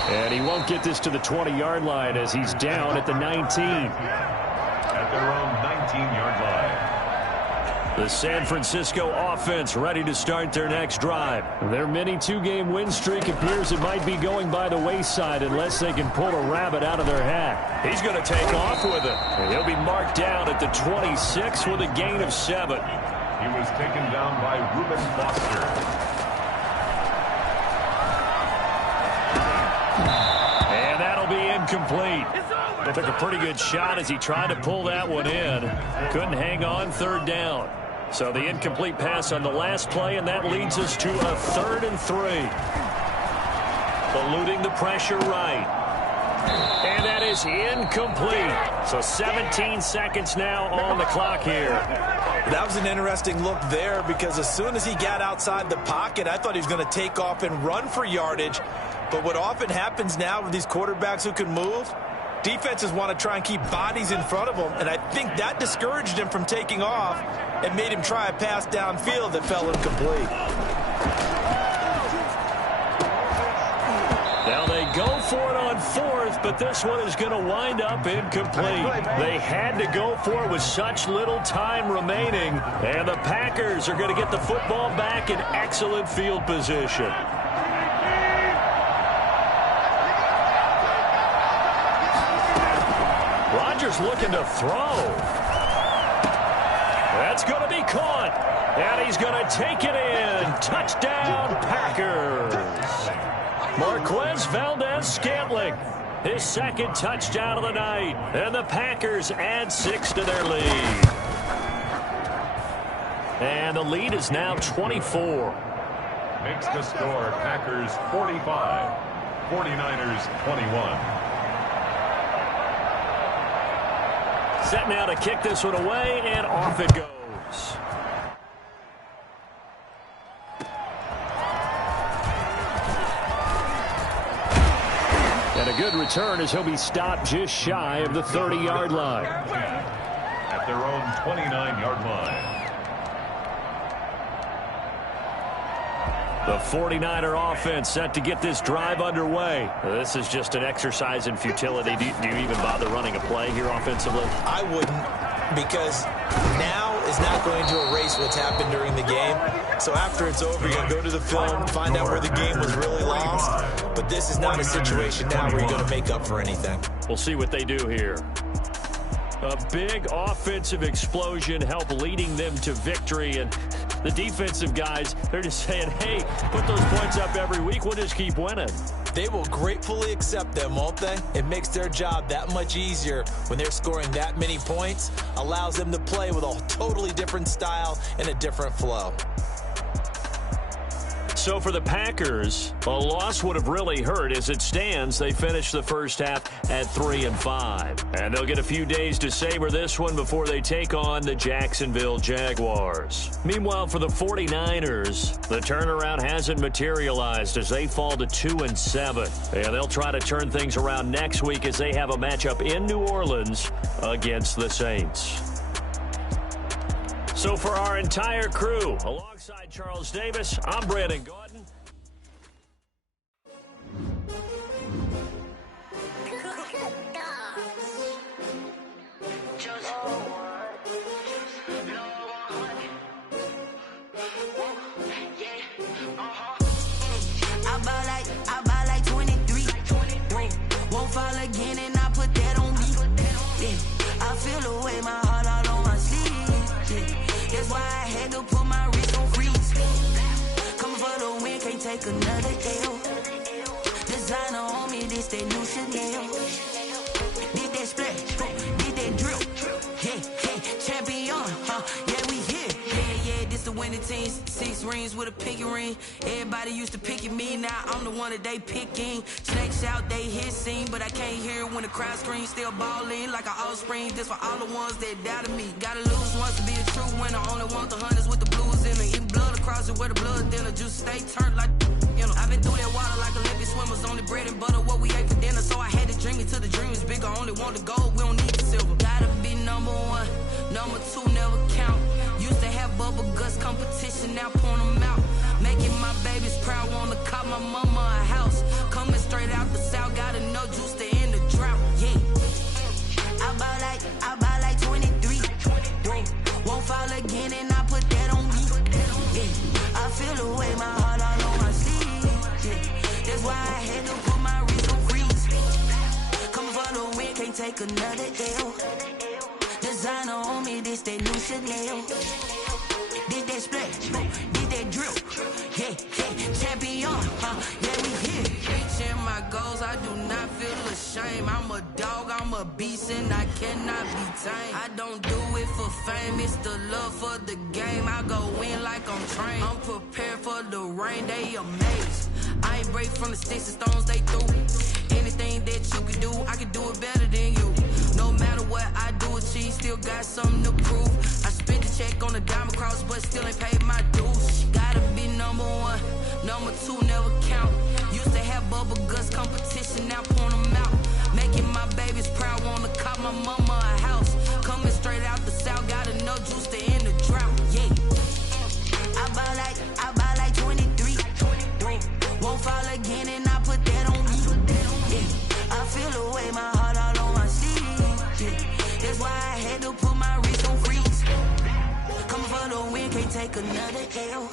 And he won't get this to the 20-yard line as he's down at the 19. At their own 19-yard line. The San Francisco offense ready to start their next drive. Their mini 2-game win streak appears it might be going by the wayside unless they can pull a rabbit out of their hat. He's going to take off with it. And he'll be marked down at the 26 with a gain of 7. He was taken down by Reuben Foster. Complete. Took a pretty good shot as he tried to pull that one in. Couldn't hang on 3rd down. So the incomplete pass on the last play, and that leads us to a 3rd and 3. Eluding the pressure right. And that is incomplete. So 17 seconds now on the clock here. That was an interesting look there because as soon as he got outside the pocket, I thought he was going to take off and run for yardage. But what often happens now with these quarterbacks who can move, defenses want to try and keep bodies in front of them, and I think that discouraged him from taking off and made him try a pass downfield that fell incomplete. Now they go for it on 4th, but this one is going to wind up incomplete. They had to go for it with such little time remaining, and the Packers are going to get the football back in excellent field position. Rodgers looking to throw. That's going to be caught. And he's going to take it in. Touchdown, Packers. Marquez Valdez-Scantling, his 2nd touchdown of the night. And the Packers add 6 to their lead. And the lead is now 24. Makes the score Packers 45, 49ers 21. Set now to kick this one away, and off it goes. And a good return as he'll be stopped just shy of the 30-yard line. At their own 29-yard line. The 49er offense set to get this drive underway. This is just an exercise in futility. Do you even bother running a play here offensively? I wouldn't, because now is not going to erase what's happened during the game. So after it's over, you're going to go to the film, find out where the game was really lost. But this is not a situation now where you're going to make up for anything. We'll see what they do here. A big offensive explosion helped leading them to victory, and the defensive guys, they're just saying, hey, put those points up every week, we'll just keep winning. They will gratefully accept them, won't they? It makes their job that much easier when they're scoring that many points, allows them to play with a totally different style and a different flow. So for the Packers, a loss would have really hurt. As it stands, they finished the first half at 3-5. And they'll get a few days to savor this one before they take on the Jacksonville Jaguars. Meanwhile, for the 49ers, the turnaround hasn't materialized as they fall to 2-7. And they'll try to turn things around next week as they have a matchup in New Orleans against the Saints. So for our entire crew, alongside Charles Davis, I'm Brandon Gordon. I buy like 23. Won't fall again and I put that on me. Yeah. another L. Designer on me, this that new Chanel. Did that splash, did that drill. Yeah, champion, yeah, we here. Yeah, this the winning team. 6 rings with a pinky ring. Everybody used to pick at me, now I'm the one that they picking. Snakes out, they hit scene, but I can't hear it when the crowd screams. Still ballin' like an offspring. This for all the ones that doubted me. Gotta lose once to be a true winner. Only want the hunters with the blues in it. Eating blood across it where the blood dinner. Juice stay turned like, you know. I've been through that water like Olympic swimmers. Only bread and butter, what we ate for dinner. So I had to dream it till the dream is bigger. Only want the gold, we don't need the silver. Gotta be number 1, number 2 never count. Used to have bubble guts competition, now point them out. Making my babies proud, wanna cop my mama a house. Coming straight out the south, gotta know juice to end the drought. Yeah, I buy like 23. Won't fall again, and I put that on me. Yeah, I feel the way, my heart all on my sleeve. Yeah, that's why I had to put my wrist on freeze. Coming for the win, can't take another L. Designer on me, this that new Chanel. Did that splash, did that drill. Yeah, champion, yeah, we here. Reaching my goals, I do not feel ashamed. I'm a dog, I'm a beast, and I cannot be tamed. I don't do it for fame, it's the love for the game. I go in like I'm trained. I'm prepared for the rain, they amazed. I ain't break from the sticks and stones they threw. Anything that you can do, I can do it better than you. No matter what I do, achieve, still got something to prove. I spent the check on the diamond cross, but still ain't paid my dues. Gotta be number 1, number 2 never count. Used to have bubble guts competition, now point them out. Making my babies proud, wanna cop my mama a house. Coming straight out the south, gotta know juice to end the drought. Yeah, I buy like 23. Won't fall again, and I put that on me. Yeah, I feel the way, my heart all on my sleeve. Yeah, that's why I had to put my wrist on freeze. Coming for the win, can't take another L.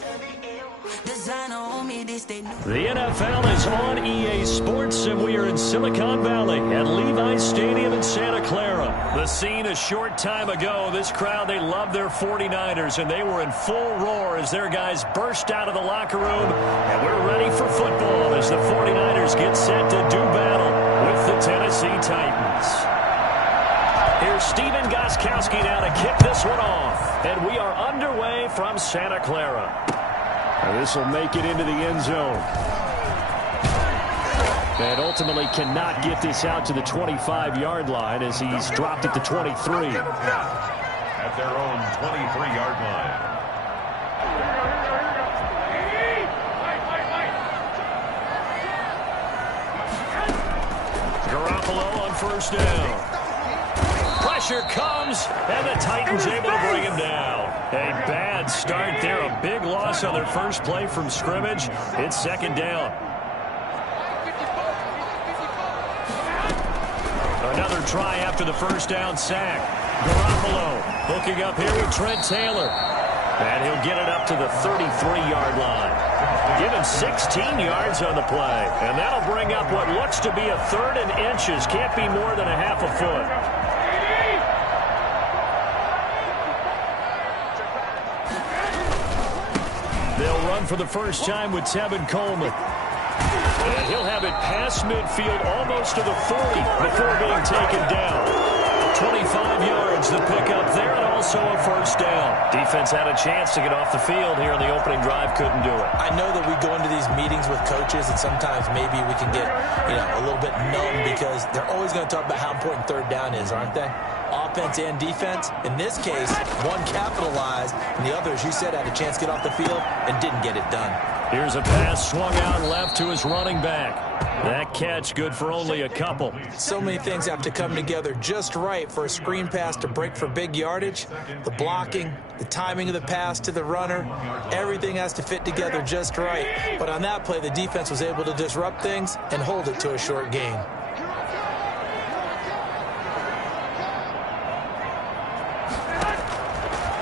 Designer on me, this they new. The NFL is on EA Sports, and we are in Silicon Valley at Levi's Stadium in Santa Clara. The scene a short time ago. This crowd, they love their 49ers, and they were in full roar as their guys burst out of the locker room. And we're ready for football as the 49ers get set to do battle with the Tennessee Titans. Here's Steven Gostkowski now to kick this one off. And we are underway from Santa Clara. This will make it into the end zone. And ultimately cannot get this out to the 25-yard line as he's dropped at the 23. At their own 23-yard line. Garoppolo on first down. Pressure comes, and the Titans able to bring him down. A bad start there, a big loss on their first play from scrimmage. It's second down. Another try after the first down sack. Garoppolo hooking up here with Trent Taylor. And he'll get it up to the 33-yard line. Given 16 yards on the play. And that'll bring up what looks to be a 3rd and inches. Can't be more than a half a foot. They'll run for the first time with Tevin Coleman. And he'll have it past midfield almost to the 40 before being taken down. 25 yards the pickup there, and also a first down. Defense had a chance to get off the field here in the opening drive, couldn't do it. I know that we go into these meetings with coaches, and sometimes maybe we can get, a little bit numb because they're always going to talk about how important 3rd down is, aren't they? Offense and defense. In this case, one capitalized, and the other, as you said, had a chance to get off the field and didn't get it done. Here's a pass swung out left to his running back. That catch good for only a couple. So many things have to come together just right for a screen pass to break for big yardage. The blocking, the timing of the pass to the runner, everything has to fit together just right. But on that play, the defense was able to disrupt things and hold it to a short gain.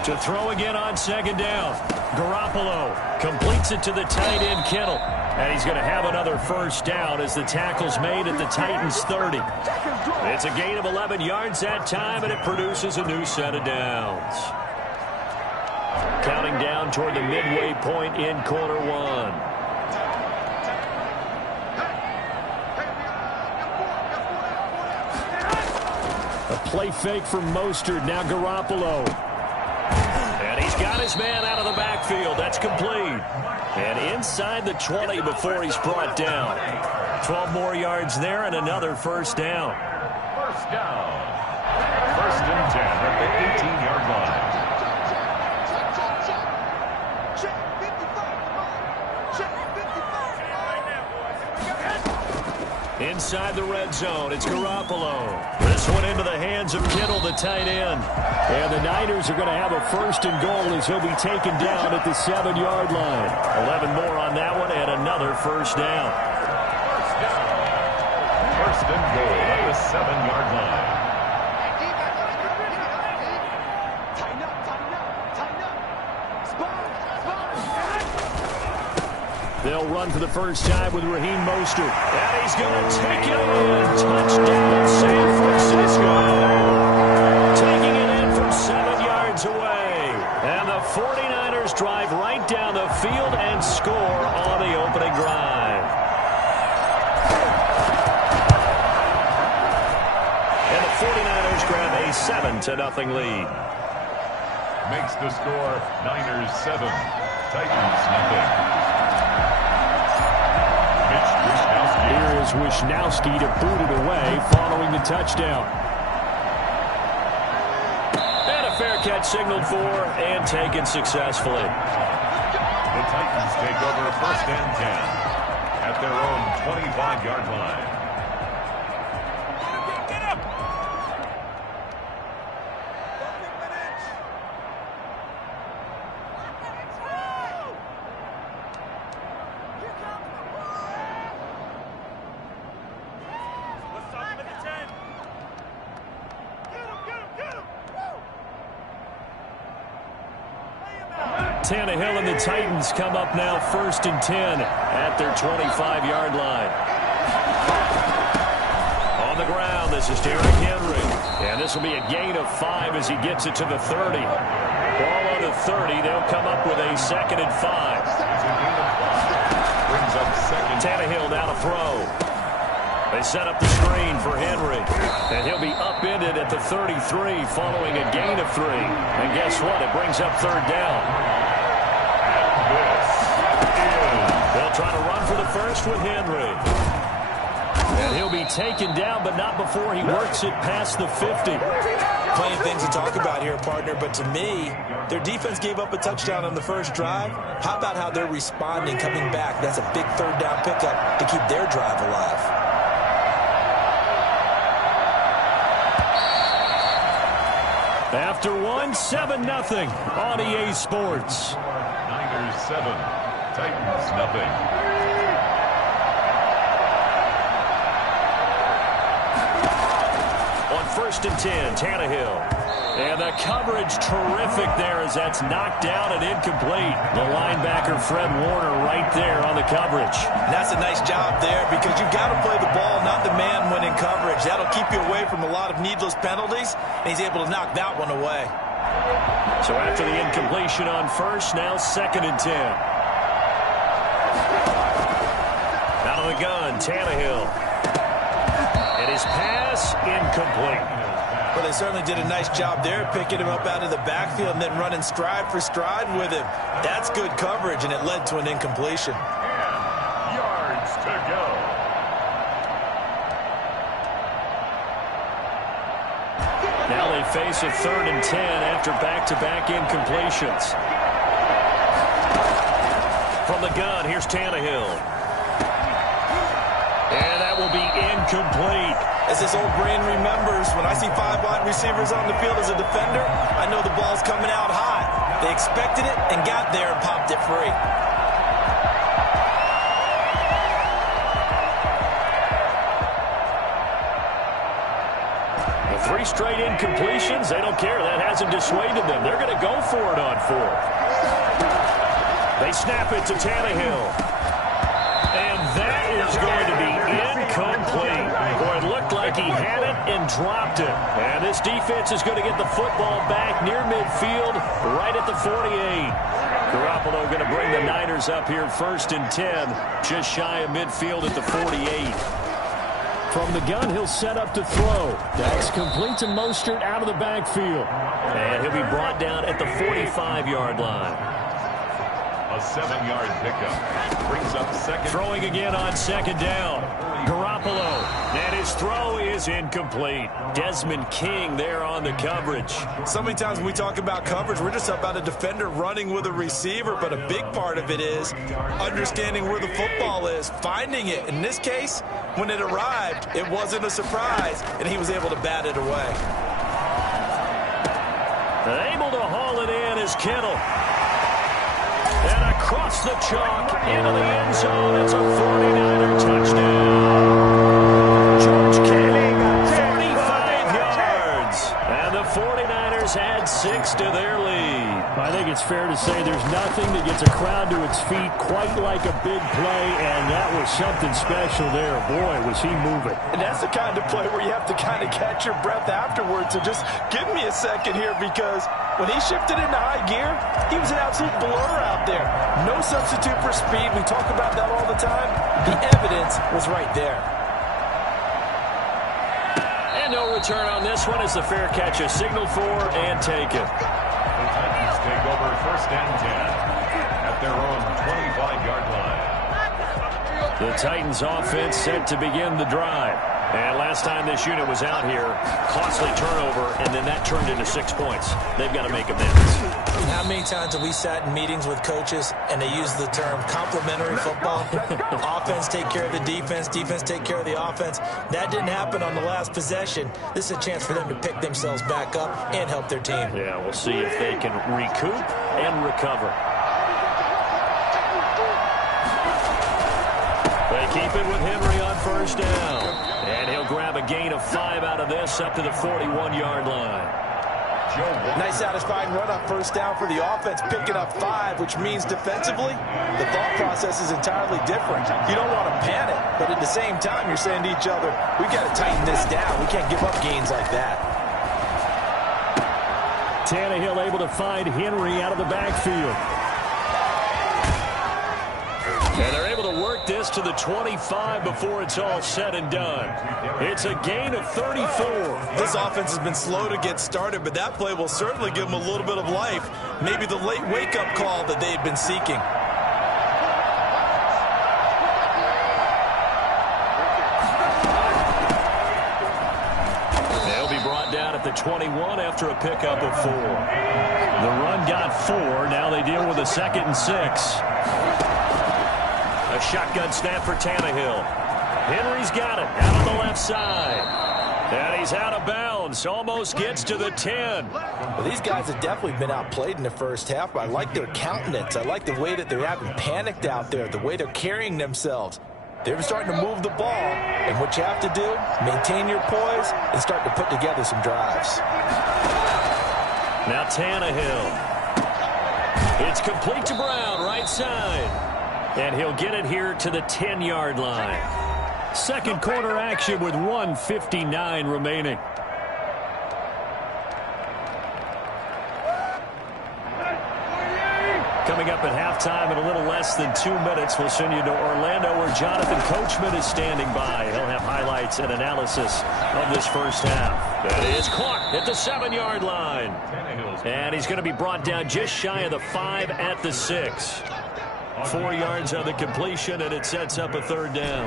To throw again on second down. Garoppolo completes it to the tight end, Kittle. And he's going to have another first down as the tackle's made at the Titans' 30. It's a gain of 11 yards that time, and it produces a new set of downs. Counting down toward the midway point in quarter one. play fake from Mostert. Now Garoppolo. And he's got his man out of the backfield. That's complete. And inside the 20 before he's brought down. 12 more yards there and another first down. First down. First and 10 at the 18-yard line. Inside the red zone, it's Garoppolo. This one into the hands of Kittle, the tight end. And the Niners are going to have a first and goal as he'll be taken down at the 7-yard line. 11 more on that one and another first down. First down. First and goal at the 7-yard line. They'll run for the first time with Raheem Mostert. And he's going to take it in. Touchdown, San Francisco. Taking it in from 7 yards away. And the 49ers drive right down the field and score on the opening drive. And the 49ers grab a 7-0 lead. Makes the score Niners 7, Titans nothing. Here is Wishnowski to boot it away following the touchdown. And a fair catch signaled for and taken successfully. The Titans take over first and 10 at their own 25-yard line. Tannehill and the Titans come up now first and 10 at their 25-yard line. On the ground, this is Derrick Henry. And this will be a gain of 5 as he gets it to the 30. Ball on the 30. They'll come up with a 2nd and 5. Brings up second. Tannehill now to throw. They set up the screen for Henry. And he'll be upended at the 33 following a gain of 3. And guess what? It brings up third down. They'll try to run for the first with Henry. And he'll be taken down, but not before he works it past the 50. Plenty of things to talk about here, partner, but to me, their defense gave up a touchdown on the first drive. How about how they're responding, coming back? That's a big third down pickup to keep their drive alive. After one, 7-0 on EA Sports. Niners 7, Titans nothing. On first and 10, Tannehill. And the coverage terrific there as that's knocked down and incomplete. The linebacker, Fred Warner, right there on the coverage. And that's a nice job there because you've got to play the ball, not the man when in coverage. That'll keep you away from a lot of needless penalties, and he's able to knock that one away. So after the incompletion on first, now 2nd and 10. Out of the gun, Tannehill. And his pass incomplete. Well, they certainly did a nice job there, picking him up out of the backfield and then running stride for stride with him. That's good coverage, and it led to an incompletion. And yards to go. Now they face a 3rd and 10 after back-to-back incompletions. From the gun, here's Tannehill. And that will be incomplete. As this old brain remembers, when I see 5 wide receivers on the field as a defender, I know the ball's coming out hot. They expected it and got there and popped it free. Well, 3 straight incompletions, they don't care. That hasn't dissuaded them. They're going to go for it on 4th. They snap it to Tannehill. And that is going to be incomplete. Boy, it looked like he had it and dropped it. And this defense is going to get the football back near midfield, right at the 48. Garoppolo going to bring the Niners up here 1st and 10, just shy of midfield at the 48. From the gun, he'll set up to throw. That's complete to Mostert out of the backfield. And he'll be brought down at the 45-yard line. A 7-yard pickup. Brings up second. Throwing again on second down. Garoppolo. And his throw is incomplete. Desmond King there on the coverage. So many times when we talk about coverage, we're just about a defender running with a receiver, but a big part of it is understanding where the football is, finding it. In this case, when it arrived, it wasn't a surprise, and he was able to bat it away. Able to haul it in is Kittle. And across the chalk into the end zone. It's a 49er touchdown. George Kittle, 45 yards. And the 49ers add 6 to their lead. I think it's fair to say there's nothing that gets a crowd to its feet quite like a big play, and that was something special there. Boy, was he moving. And that's the kind of play where you have to kind of catch your breath afterwards. So just give me a second here, because when he shifted into high gear, he was an absolute blur out there. No substitute for speed. We talk about that all the time. The evidence was right there. And no return on this one as the fair catch is signaled for and taken. The Titans take over first and 10 at their own 25-yard line. The Titans offense set to begin the drive. And last time this unit was out here, costly turnover, and then that turned into 6 points. They've got to make amends. How many times have we sat in meetings with coaches and they use the term complementary football? Offense take care of the defense, defense take care of the offense. That didn't happen on the last possession. This is a chance for them to pick themselves back up and help their team. Yeah, we'll see if they can recoup and recover. They keep it with Henry on first down. And he'll grab a gain of 5 out of this up to the 41-yard line. Nice satisfying run on first down for the offense, picking up 5, which means defensively, the thought process is entirely different. You don't want to panic, but at the same time, you're saying to each other, we've got to tighten this down. We can't give up gains like that. Tannehill able to find Henry out of the backfield. And they're able to work this to the 25 before it's all said and done. It's a gain of 34. This offense has been slow to get started, but that play will certainly give them a little bit of life. Maybe the late wake-up call that they've been seeking. They'll be brought down at the 21 after a pickup of 4. The run got 4. Now they deal with a 2nd and 6. A shotgun snap for Tannehill. Henry's got it out on the left side. And he's out of bounds. Almost gets to the 10. Well, these guys have definitely been outplayed in the first half, but I like their countenance. I like the way that they haven't panicked out there, the way they're carrying themselves. They're starting to move the ball, and what you have to do, maintain your poise and start to put together some drives. Now Tannehill. It's complete to Brown, right side. And he'll get it here to the 10-yard line. Second quarter action with 1:59 remaining. Coming up at halftime in a little less than 2 minutes, we'll send you to Orlando where Jonathan Coachman is standing by. He'll have highlights and analysis of this first half. That is caught at the 7-yard line. And he's going to be brought down just shy of the 5 at the 6. 4 yards on the completion, and it sets up a 3rd down.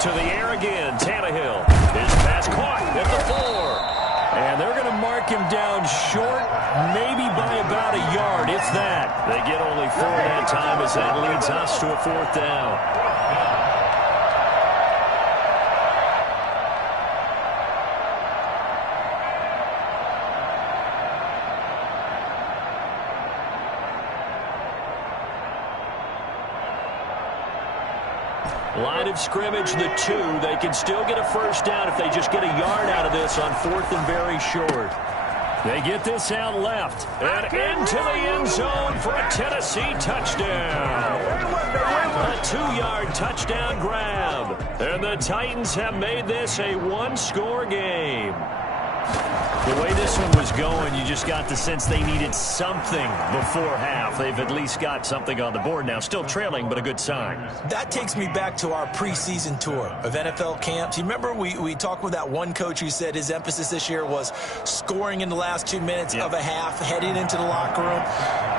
To the air again, Tannehill. His pass caught at the 4. And they're going to mark him down short, maybe by about a yard, if that. They get only 4 that time as that leads us to a 4th down. Line of scrimmage, the 2. They can still get a first down if they just get a yard out of this on 4th and very short. They get this out left and into the end zone for a Tennessee touchdown. A 2-yard touchdown grab. 1. And the Titans have made this a one-score game. The way this one was going, you just got the sense they needed something before half. They've at least got something on the board now. Still trailing, but a good sign. That takes me back to our preseason tour of NFL camps. You remember we talked with that one coach who said his emphasis this year was scoring in the last 2 minutes of a half, heading into the locker room.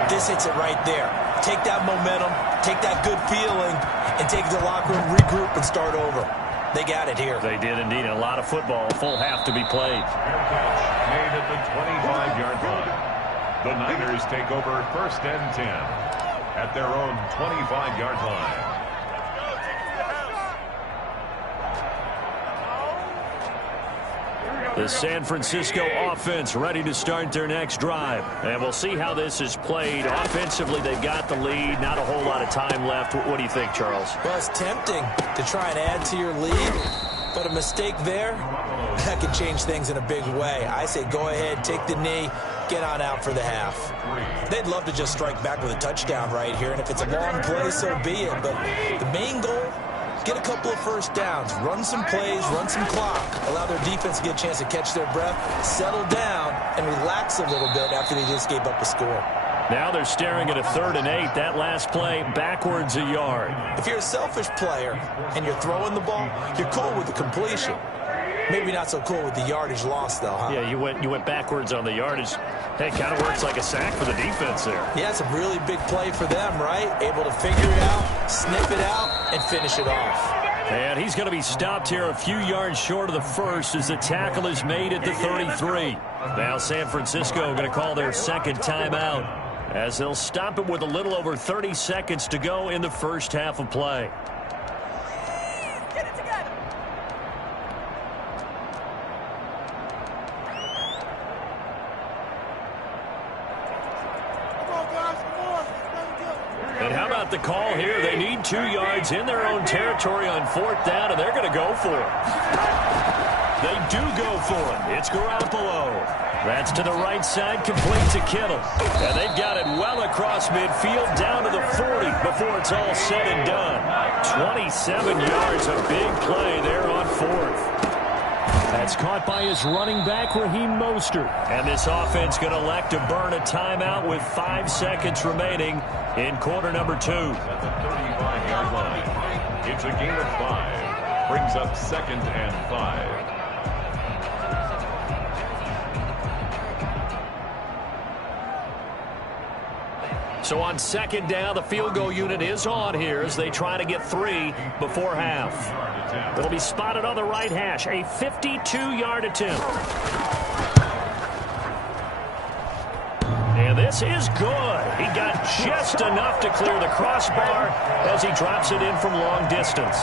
This hits it right there. Take that momentum, take that good feeling, and take it to the locker room, regroup, and start over. They got it here. They did indeed. A lot of football, full half to be played. Made at the 25-yard line. The Niners take over 1st and 10 at their own 25-yard line. The San Francisco offense ready to start their next drive. And we'll see how this is played. Offensively, they've got the lead. Not a whole lot of time left. What do you think, Charles? Well, it's tempting to try and add to your lead, but a mistake there, that could change things in a big way. I say go ahead, take the knee, get on out for the half. They'd love to just strike back with a touchdown right here, and if it's a long play, so be it. But the main goal, get a couple of first downs, run some plays, run some clock, allow their defense to get a chance to catch their breath, settle down, and relax a little bit after they just gave up a score. Now they're staring at a 3rd and 8. That last play, backwards a yard. If you're a selfish player and you're throwing the ball, you're cool with the completion. Maybe not so cool with the yardage loss, though, huh? Yeah, you went backwards on the yardage. Hey, kind of works like a sack for the defense there. Yeah, it's a really big play for them, right? Able to figure it out, sniff it out, and finish it off. And he's going to be stopped here a few yards short of the first as the tackle is made at the 33. Now San Francisco going to call their second timeout as they'll stop it with a little over 30 seconds to go in the first half of play. And how about the call here? They need 2 yards in their own territory on 4th down, and they're going to go for it. They do go for it. It's Garoppolo. That's to the right side, complete to Kittle. And they've got it well across midfield, down to the 40 before it's all said and done. 27 yards, a big play there on 4th. That's caught by his running back, Raheem Mostert. And this offense going to elect to burn a timeout with 5 seconds remaining in quarter number 2. At the 35-yard line. It's a gain of 5. Brings up 2nd and 5. So on 2nd down, the field goal unit is on here as they try to get 3 before half. It'll be spotted on the right hash, a 52-yard attempt. And this is good. He got just enough to clear the crossbar as he drops it in from long distance.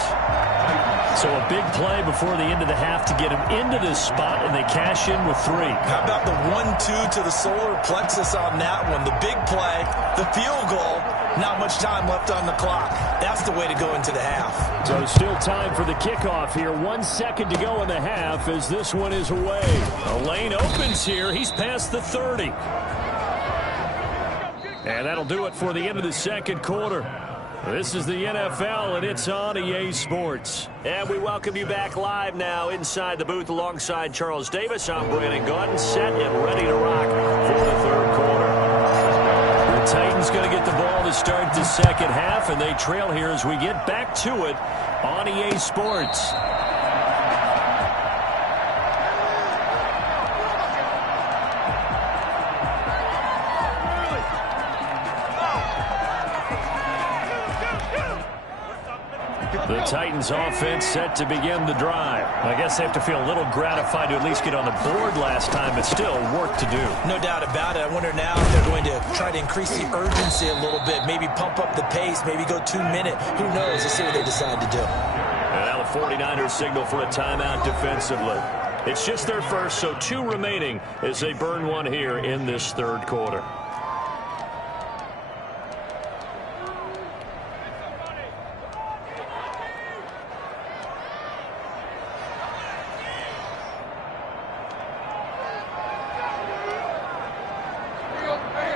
So a big play before the end of the half to get him into this spot, and they cash in with 3. How about the 1-2 to the solar plexus on that one? The big play, the field goal, not much time left on the clock. That's the way to go into the half. So still time for the kickoff here. 1 second to go in the half as this one is away. A lane opens here. He's past the 30. And that'll do it for the end of the second quarter. This is the NFL, and it's on EA Sports. And we welcome you back live now inside the booth alongside Charles Davis. I'm Brandon Gaudin, set and ready to rock for the third quarter. The Titans going to get the ball to start the second half, and they trail here as we get back to it on EA Sports. The Titans offense set to begin the drive. I guess they have to feel a little gratified to at least get on the board last time, but still work to do. No doubt about it. I wonder now if they're going to try to increase the urgency a little bit, maybe pump up the pace, maybe go 2 minute. Who knows? Let's see what they decide to do. And now the 49ers signal for a timeout defensively. It's just their first, so 2 remaining as they burn one here in this third quarter.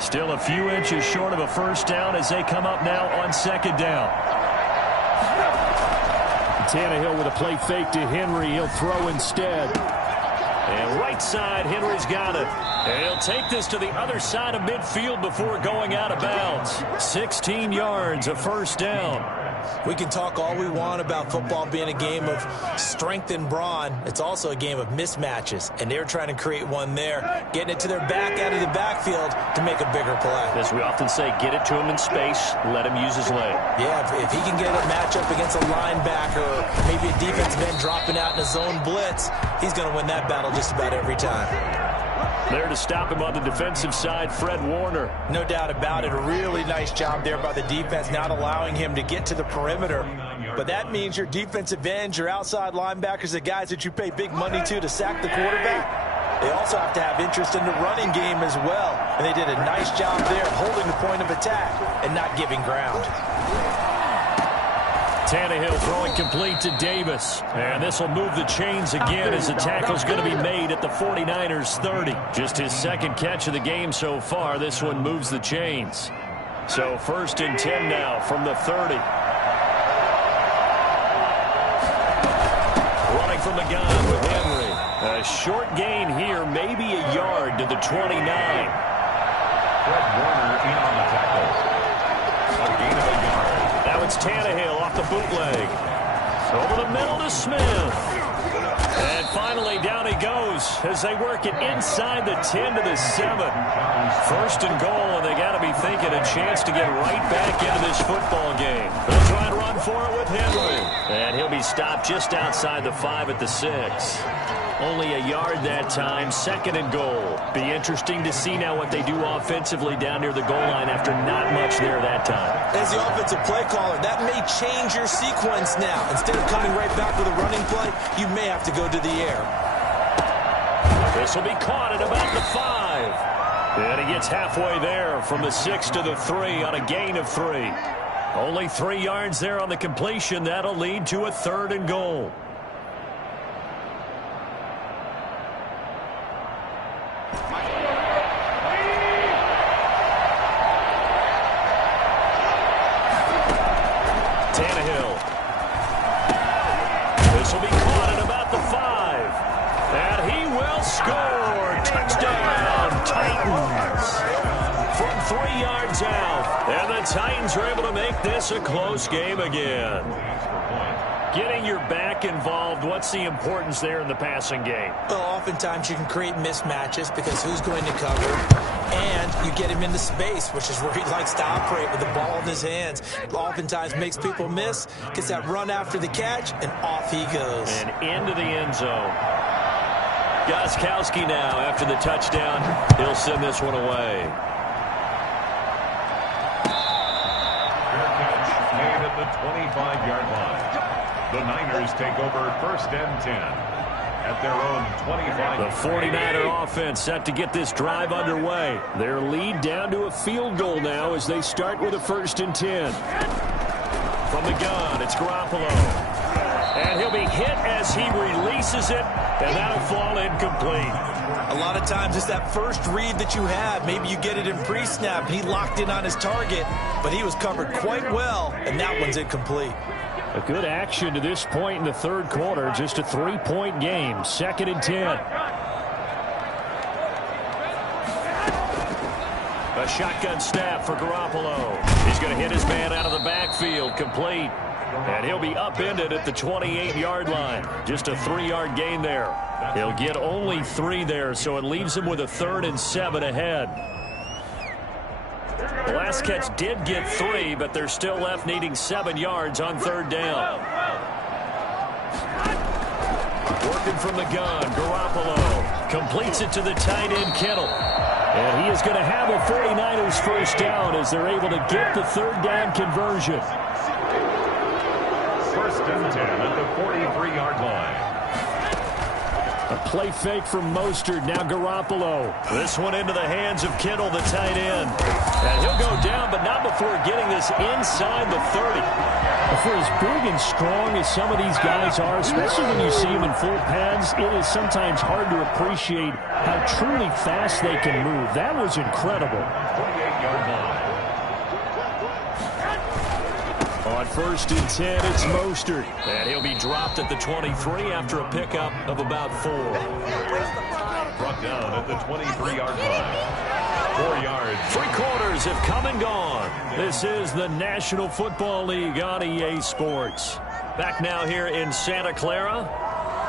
Still a few inches short of a first down as they come up now on second down. Tannehill with a play fake to Henry. He'll throw instead. And right side, Henry's got it. And he'll take this to the other side of midfield before going out of bounds. 16 yards, a first down. We can talk all we want about football being a game of strength and brawn. It's also a game of mismatches, and they're trying to create one there, getting it to their back out of the backfield to make a bigger play. As we often say, get it to him in space, let him use his leg. Yeah, if he can get a matchup against a linebacker or maybe a defensive end dropping out in a zone blitz, he's going to win that battle just about every time. There to stop him on the defensive side, Fred Warner. No doubt about it. A really nice job there by the defense, not allowing him to get to the perimeter. But that means your defensive ends, your outside linebackers, the guys that you pay big money to sack the quarterback, they also have to have interest in the running game as well. And they did a nice job there of holding the point of attack and not giving ground. Tannehill throwing complete to Davis. And this will move the chains again as the tackle's going to be made at the 49ers 30. Just his second catch of the game so far. This one moves the chains. So 1st and 10 now from the 30. Running from the gun with Henry. A short gain here, maybe a yard to the 29. Fred Warner in on the tackle. A gain of a yard. Now it's Tannehill off the bootleg. Over the middle to Smith. And finally down he goes as they work it inside the 10 to the 7. 1st and goal, and they got to be thinking a chance to get right back into this football game. They'll try and run for it with Henry. And he'll be stopped just outside the 5 at the 6. Only a yard that time, 2nd and goal. Be interesting to see now what they do offensively down near the goal line after not much there that time. As the offensive play caller, that may change your sequence now. Instead of coming right back with a running play, you may have to go to the air. This will be caught at about the 5. And he gets halfway there from the 6 to the 3 on a gain of 3. Only 3 yards there on the completion. That'll lead to a 3rd and goal. Tannehill. This will be caught at about the 5. And he will score. Touchdown, Titans. From 3 yards out. And the Titans are able to make this a close game again. Getting your back involved, what's the importance there in the passing game? Well, oftentimes you can create mismatches because who's going to cover? And you get him into space, which is where he likes to operate with the ball in his hands. Oftentimes makes people miss, gets that run after the catch, and off he goes. And into the end zone. Gostkowski now after the touchdown. He'll send this one away. Fair catch made at the 25-yard line. The Niners take over 1st and 10 at their own 25. The 49er offense set to get this drive underway. Their lead down to a field goal now as they start with a 1st and 10. From the gun, it's Garoppolo. And he'll be hit as he releases it, and that'll fall incomplete. A lot of times it's that first read that you have. Maybe you get it in pre-snap, and he locked in on his target, but he was covered quite well, and that one's incomplete. A good action to this point in the 3rd quarter. Just a 3-point game. 2nd and 10. A shotgun snap for Garoppolo. He's going to hit his man out of the backfield. Complete. And he'll be upended at the 28-yard line. Just a 3-yard gain there. He'll get only 3 there, so it leaves him with a 3rd and 7 ahead. The last catch did get 3, but they're still left needing 7 yards on 3rd down. Working from the gun, Garoppolo completes it to the tight end, Kittle. And he is going to have a 49ers 1st down as they're able to get the 3rd down conversion. 1st and 10 at the 43-yard line. A play fake from Mostert. Now Garoppolo. This one into the hands of Kittle, the tight end. And he'll go down, but not before getting this inside the 30. For as big and strong as some of these guys are, especially when you see them in full pads, it is sometimes hard to appreciate how truly fast they can move. That was incredible. 28-yard line. On 1st and 10, it's Mostert. And he'll be dropped at the 23 after a pickup of about 4. Brought down at the 23-yard line. 4 yards. 3 quarters have come and gone. This is the National Football League on EA Sports. Back now here in Santa Clara.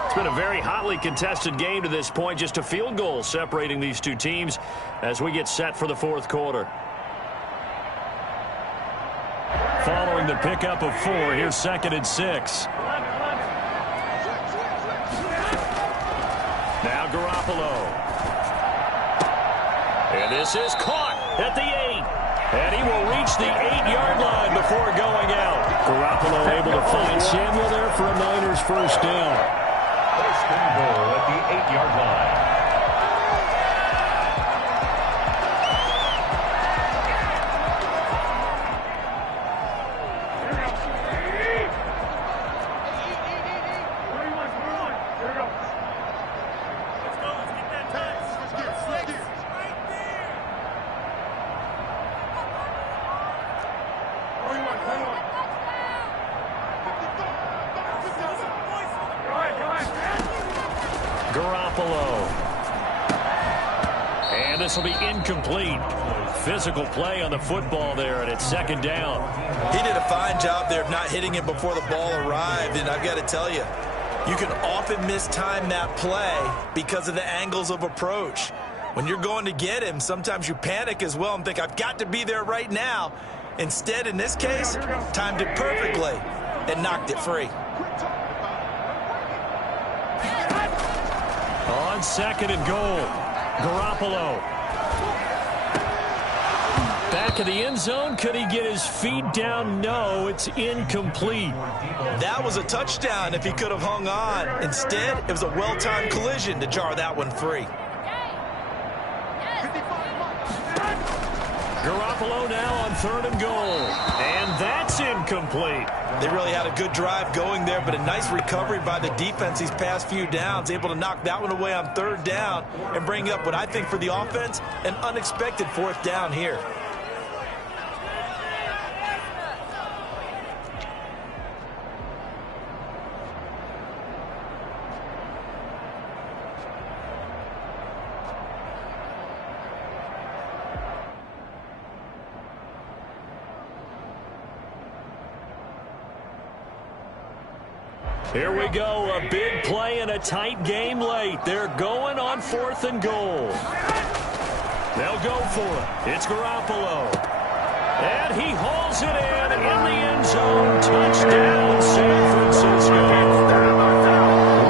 It's been a very hotly contested game to this point. Just a field goal separating these two teams as we get set for the 4th quarter. Following the pickup of 4, here's 2nd and 6. Now Garoppolo. And this is caught at the 8. And he will reach the 8-yard line before going out. Garoppolo able to find Samuel there for a Niners first down. First and goal at the 8-yard line. And this will be incomplete. Physical play on the football there, and it's 2nd down. He did a fine job there of not hitting it before the ball arrived, and I've got to tell you, you can often mistime that play because of the angles of approach. When you're going to get him, sometimes you panic as well and think, I've got to be there right now. Instead, in this case, timed it perfectly and knocked it free. On 2nd and goal, Garoppolo. Back of the end zone. Could he get his feet down? No, it's incomplete. That was a touchdown if he could have hung on. Instead, it was a well-timed collision to jar that one free. Garoppolo now on 3rd and goal. And that's incomplete. They really had a good drive going there, but a nice recovery by the defense these past few downs, able to knock that one away on 3rd down and bring up what I think for the offense, an unexpected 4th down here. Here we go, a big play and a tight game late. They're going on 4th and goal. They'll go for it. It's Garoppolo. And he hauls it in the end zone. Touchdown, San Francisco.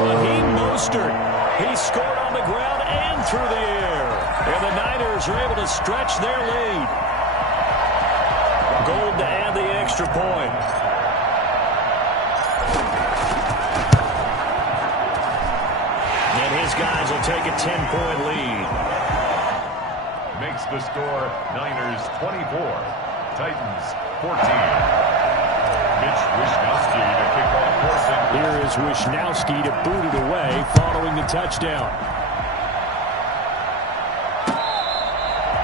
Raheem Mostert. He scored on the ground and through the air. And the Niners are able to stretch their lead. Gold to add the extra point. His guys will take a 10-point lead. Makes the score Niners 24, Titans 14. Mitch Wishnowsky to kick off 4th and goal. Here is Wishnowsky to boot it away following the touchdown.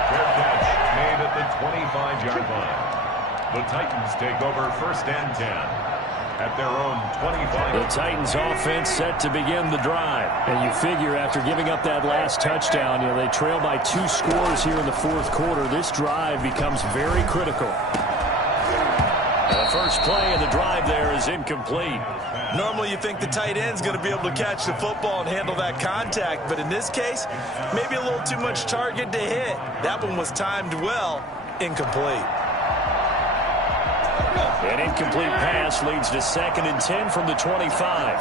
Fair catch made at the 25-yard line. The Titans take over 1st and 10. At their own 25. The Titans offense set to begin the drive. And you figure after giving up that last touchdown, they trail by 2 scores here in the 4th quarter. This drive becomes very critical. And the first play of the drive there is incomplete. Normally you think the tight end's going to be able to catch the football and handle that contact, but in this case, maybe a little too much target to hit. That one was timed well, incomplete. An incomplete pass leads to 2nd and 10 from the 25.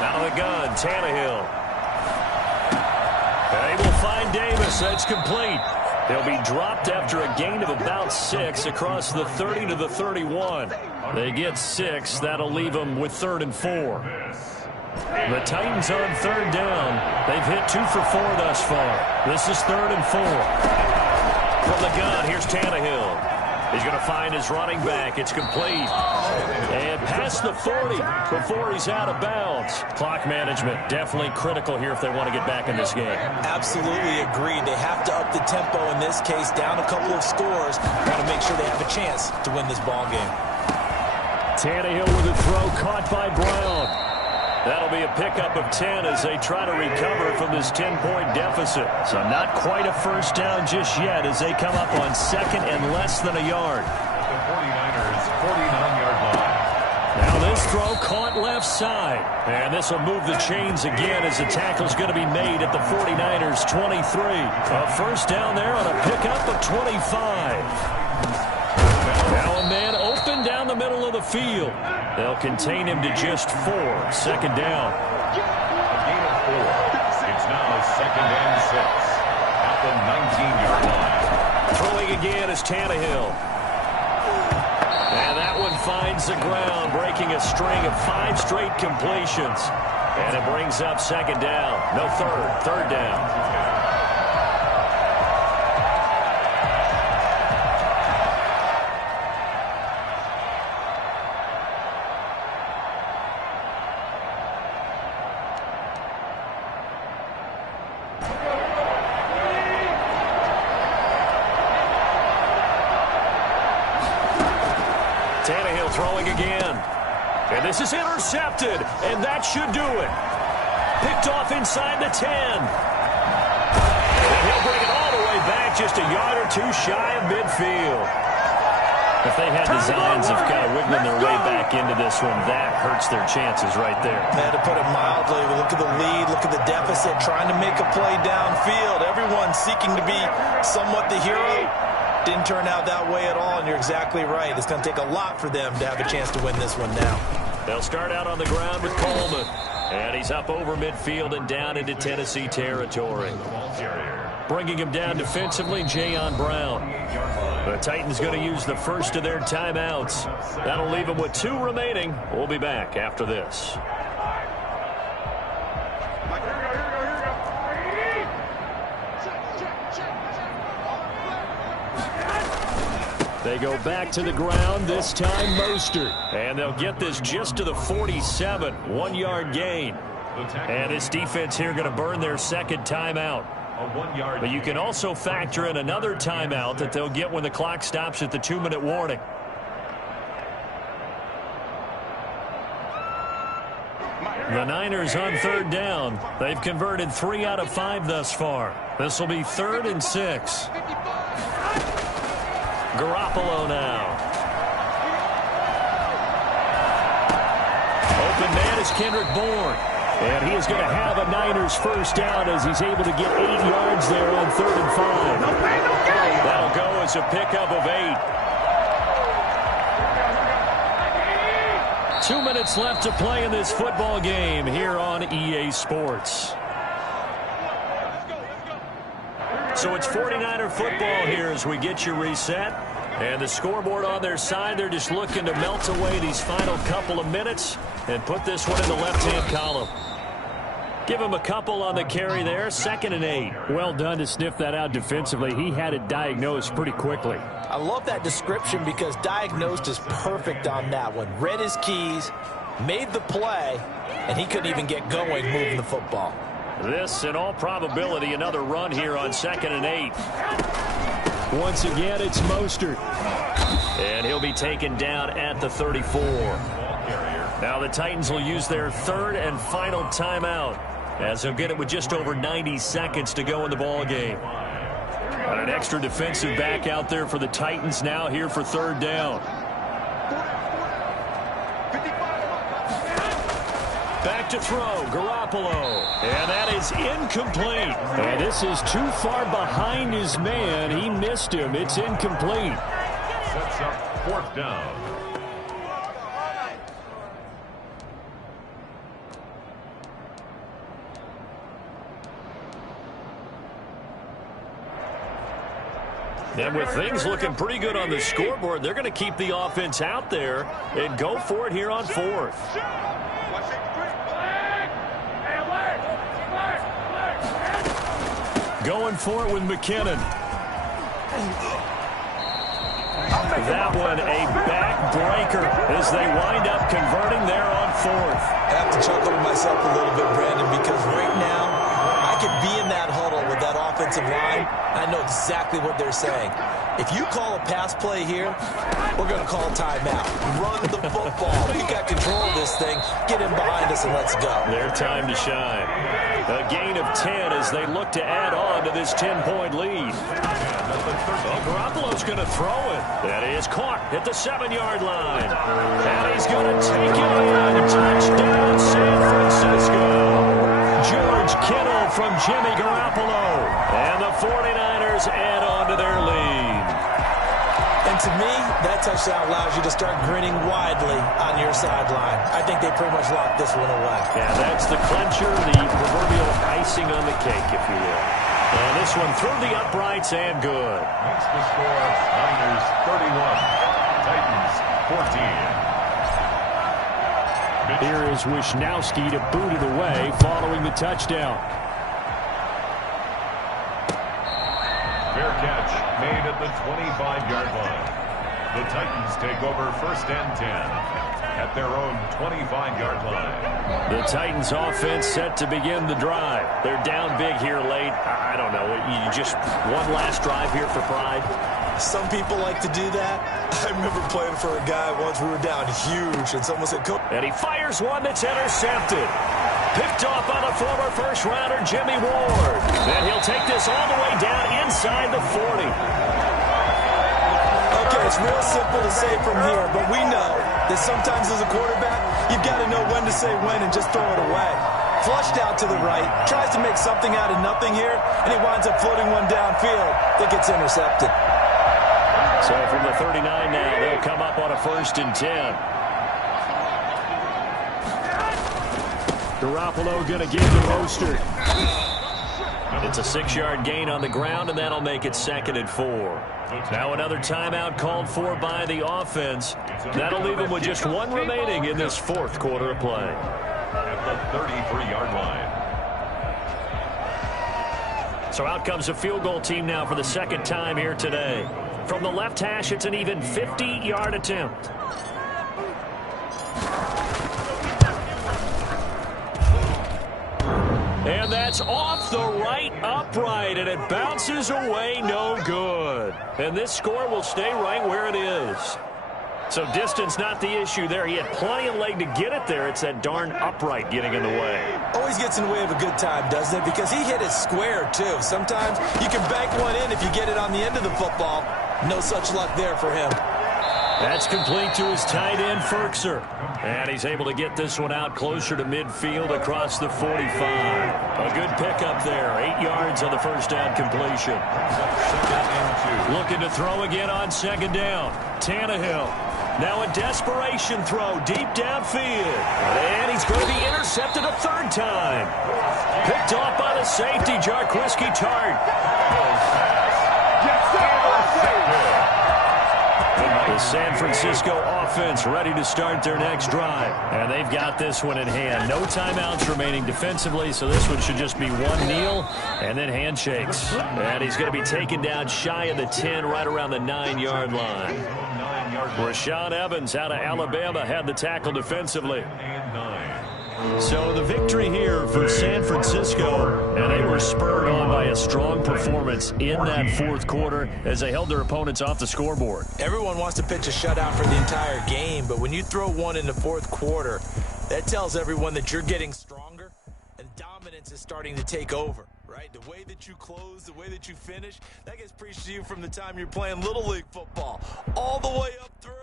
Out of the gun, Tannehill. And he will find Davis. That's complete. They'll be dropped after a gain of about 6 across the 30 to the 31. They get 6. That'll leave them with 3rd and 4. The Titans on 3rd down. They've hit 2 for 4 thus far. This is 3rd and 4. From the gun, here's Tannehill. He's going to find his running back. It's complete. And pass past the 40 before he's out of bounds. Clock management definitely critical here if they want to get back in this game. Absolutely agreed. They have to up the tempo in this case, down a couple of scores. Got to make sure they have a chance to win this ball game. Tannehill with a throw caught by Brown. That'll be a pickup of 10 as they try to recover from this 10-point deficit. So not quite a first down just yet as they come up on second and less than a yard. The 49ers, 49-yard line. Now this throw caught left side. And this will move the chains again as the tackle's going to be made at the 49ers 23. A first down there on a pickup of 25. Now a man open down the middle of the field. They'll contain him to just 4. Second down. A gain of 4. It's now second and 6 at the 19-yard line. Throwing again is Tannehill. And that one finds the ground, breaking a string of 5 straight completions. And it brings up second down. No, third down. Tannehill throwing again. And this is intercepted. And that should do it. Picked off inside the 10. And he'll bring it all the way back just a yard or two shy of midfield. If they had designs of kind of wiggling their way back into this one, that hurts their chances right there. Man, to put it mildly, look at the lead, look at the deficit, trying to make a play downfield. Everyone seeking to be somewhat the hero. Didn't turn out that way at all, and you're exactly right. It's going to take a lot for them to have a chance to win this one now. They'll start out on the ground with Coleman. And he's up over midfield and down into Tennessee territory. Bringing him down defensively, Jayon Brown. The Titans going to use the first of their timeouts. That'll leave them with 2 remaining. We'll be back after this. They go back to the ground, this time Mostert. And they'll get this just to the 47, 1-yard gain. And this defense here going to burn their second timeout. But you can also factor in another timeout that they'll get when the clock stops at the 2-minute warning. The Niners on third down. They've converted 3 out of 5 thus far. This will be 3rd and 6. Garoppolo now. Open man is Kendrick Bourne. And he is going to have a Niners first down as he's able to get 8 yards there on 3rd and 5. That'll go as a pickup of 8. 2 minutes left to play in this football game here on EA Sports. So it's 49er football here as we get you reset. And the scoreboard on their side, they're just looking to melt away these final couple of minutes and put this one in the left-hand column. Give him a couple on the carry there, 2nd and 8. Well done to sniff that out defensively. He had it diagnosed pretty quickly. I love that description because diagnosed is perfect on that one. Read his keys, made the play, and he couldn't even get going moving the football. This, in all probability, another run here on 2nd and 8. Once again, it's Mostert. And he'll be taken down at the 34. Now the Titans will use their 3rd and final timeout as they'll get it with just over 90 seconds to go in the ball game. And an extra defensive back out there for the Titans now here for 3rd down. Back to throw, Garoppolo. And that is incomplete. And this is too far behind his man. He missed him. It's incomplete. Sets up 4th down. And with things looking pretty good on the scoreboard, they're going to keep the offense out there and go for it here on 4th. Going for it with McKinnon. That one a backbreaker as they wind up converting there on fourth. I have to chuckle to myself a little bit, Brandon, because right now I could be in that huddle with that offensive line. I know exactly what they're saying. If you call a pass play here, we're going to call a timeout. Run the football. We got control of this thing. Get him behind us and let's go. Their time to shine. A gain of 10 as they look to add on to this 10-point lead. Well, Garoppolo's going to throw it. That is caught at the 7-yard line. And he's going to take it in. Touchdown, San Francisco. George Kittle from Jimmy Garoppolo. And the 49ers add on to their lead. And to me, that touchdown allows you to start grinning widely on your sideline. I think they pretty much locked this one away. Yeah, that's the clincher, the proverbial icing on the cake, if you will. And this one through the uprights and good. Makes the score Niners 31, Titans 14. Here is Wisnowski to boot it away following the touchdown. Fair catch made at the 25-yard line. The Titans take over first and 10 at their own 25-yard line. The Titans offense set to begin the drive. They're down big here late. I don't know. You just one last drive here for pride. Some people like to do that. I remember playing for a guy once. We were down huge, and someone said, "Coach." And he fires one that's intercepted. Picked off by the former first-rounder Jimmy Ward. And he'll take this all the way down inside the 40. Okay, it's real simple to say from here, but we know that sometimes as a quarterback, you've got to know when to say when and just throw it away. Flushed out to the right, tries to make something out of nothing here, and he winds up floating one downfield that gets intercepted. So from the 39 now, they'll come up on a 1st and 10. Garoppolo going to give to Mostert. It's a 6-yard gain on the ground, and that'll make it 2nd and 4. Now another timeout called for by the offense. That'll leave them with just one remaining in this 4th quarter of play. At the 33-yard line. So out comes a field goal team now for the 2nd time here today. From the left hash, it's an even 50-yard attempt. And that's off the right upright, and it bounces away no good. And this score will stay right where it is. So distance not the issue there. He had plenty of leg to get it there. It's that darn upright getting in the way. Always gets in the way of a good time, doesn't it? Because he hit it square, too. Sometimes you can bank one in if you get it on the end of the football. No such luck there for him. That's complete to his tight end, Ferkser. And he's able to get this one out closer to midfield across the 45. A good pickup there. 8 yards on the first down completion. Looking to throw again on 2nd down. Tannehill. Now a desperation throw deep downfield. And he's going to be intercepted a 3rd time. Picked off by the safety, Jarquiski Tart. The San Francisco offense ready to start their next drive. And they've got this one in hand. No timeouts remaining defensively, so this one should just be one kneel and then handshakes. And he's going to be taken down shy of the 10, right around the 9-yard line. Rashaan Evans out of Alabama had the tackle defensively. So the victory here for San Francisco, and they were spurred on by a strong performance in that 4th quarter as they held their opponents off the scoreboard. Everyone wants to pitch a shutout for the entire game, but when you throw one in the 4th quarter, that tells everyone that you're getting stronger and dominance is starting to take over, right? The way that you close, the way that you finish, that gets preached to you from the time you're playing Little League football all the way up through.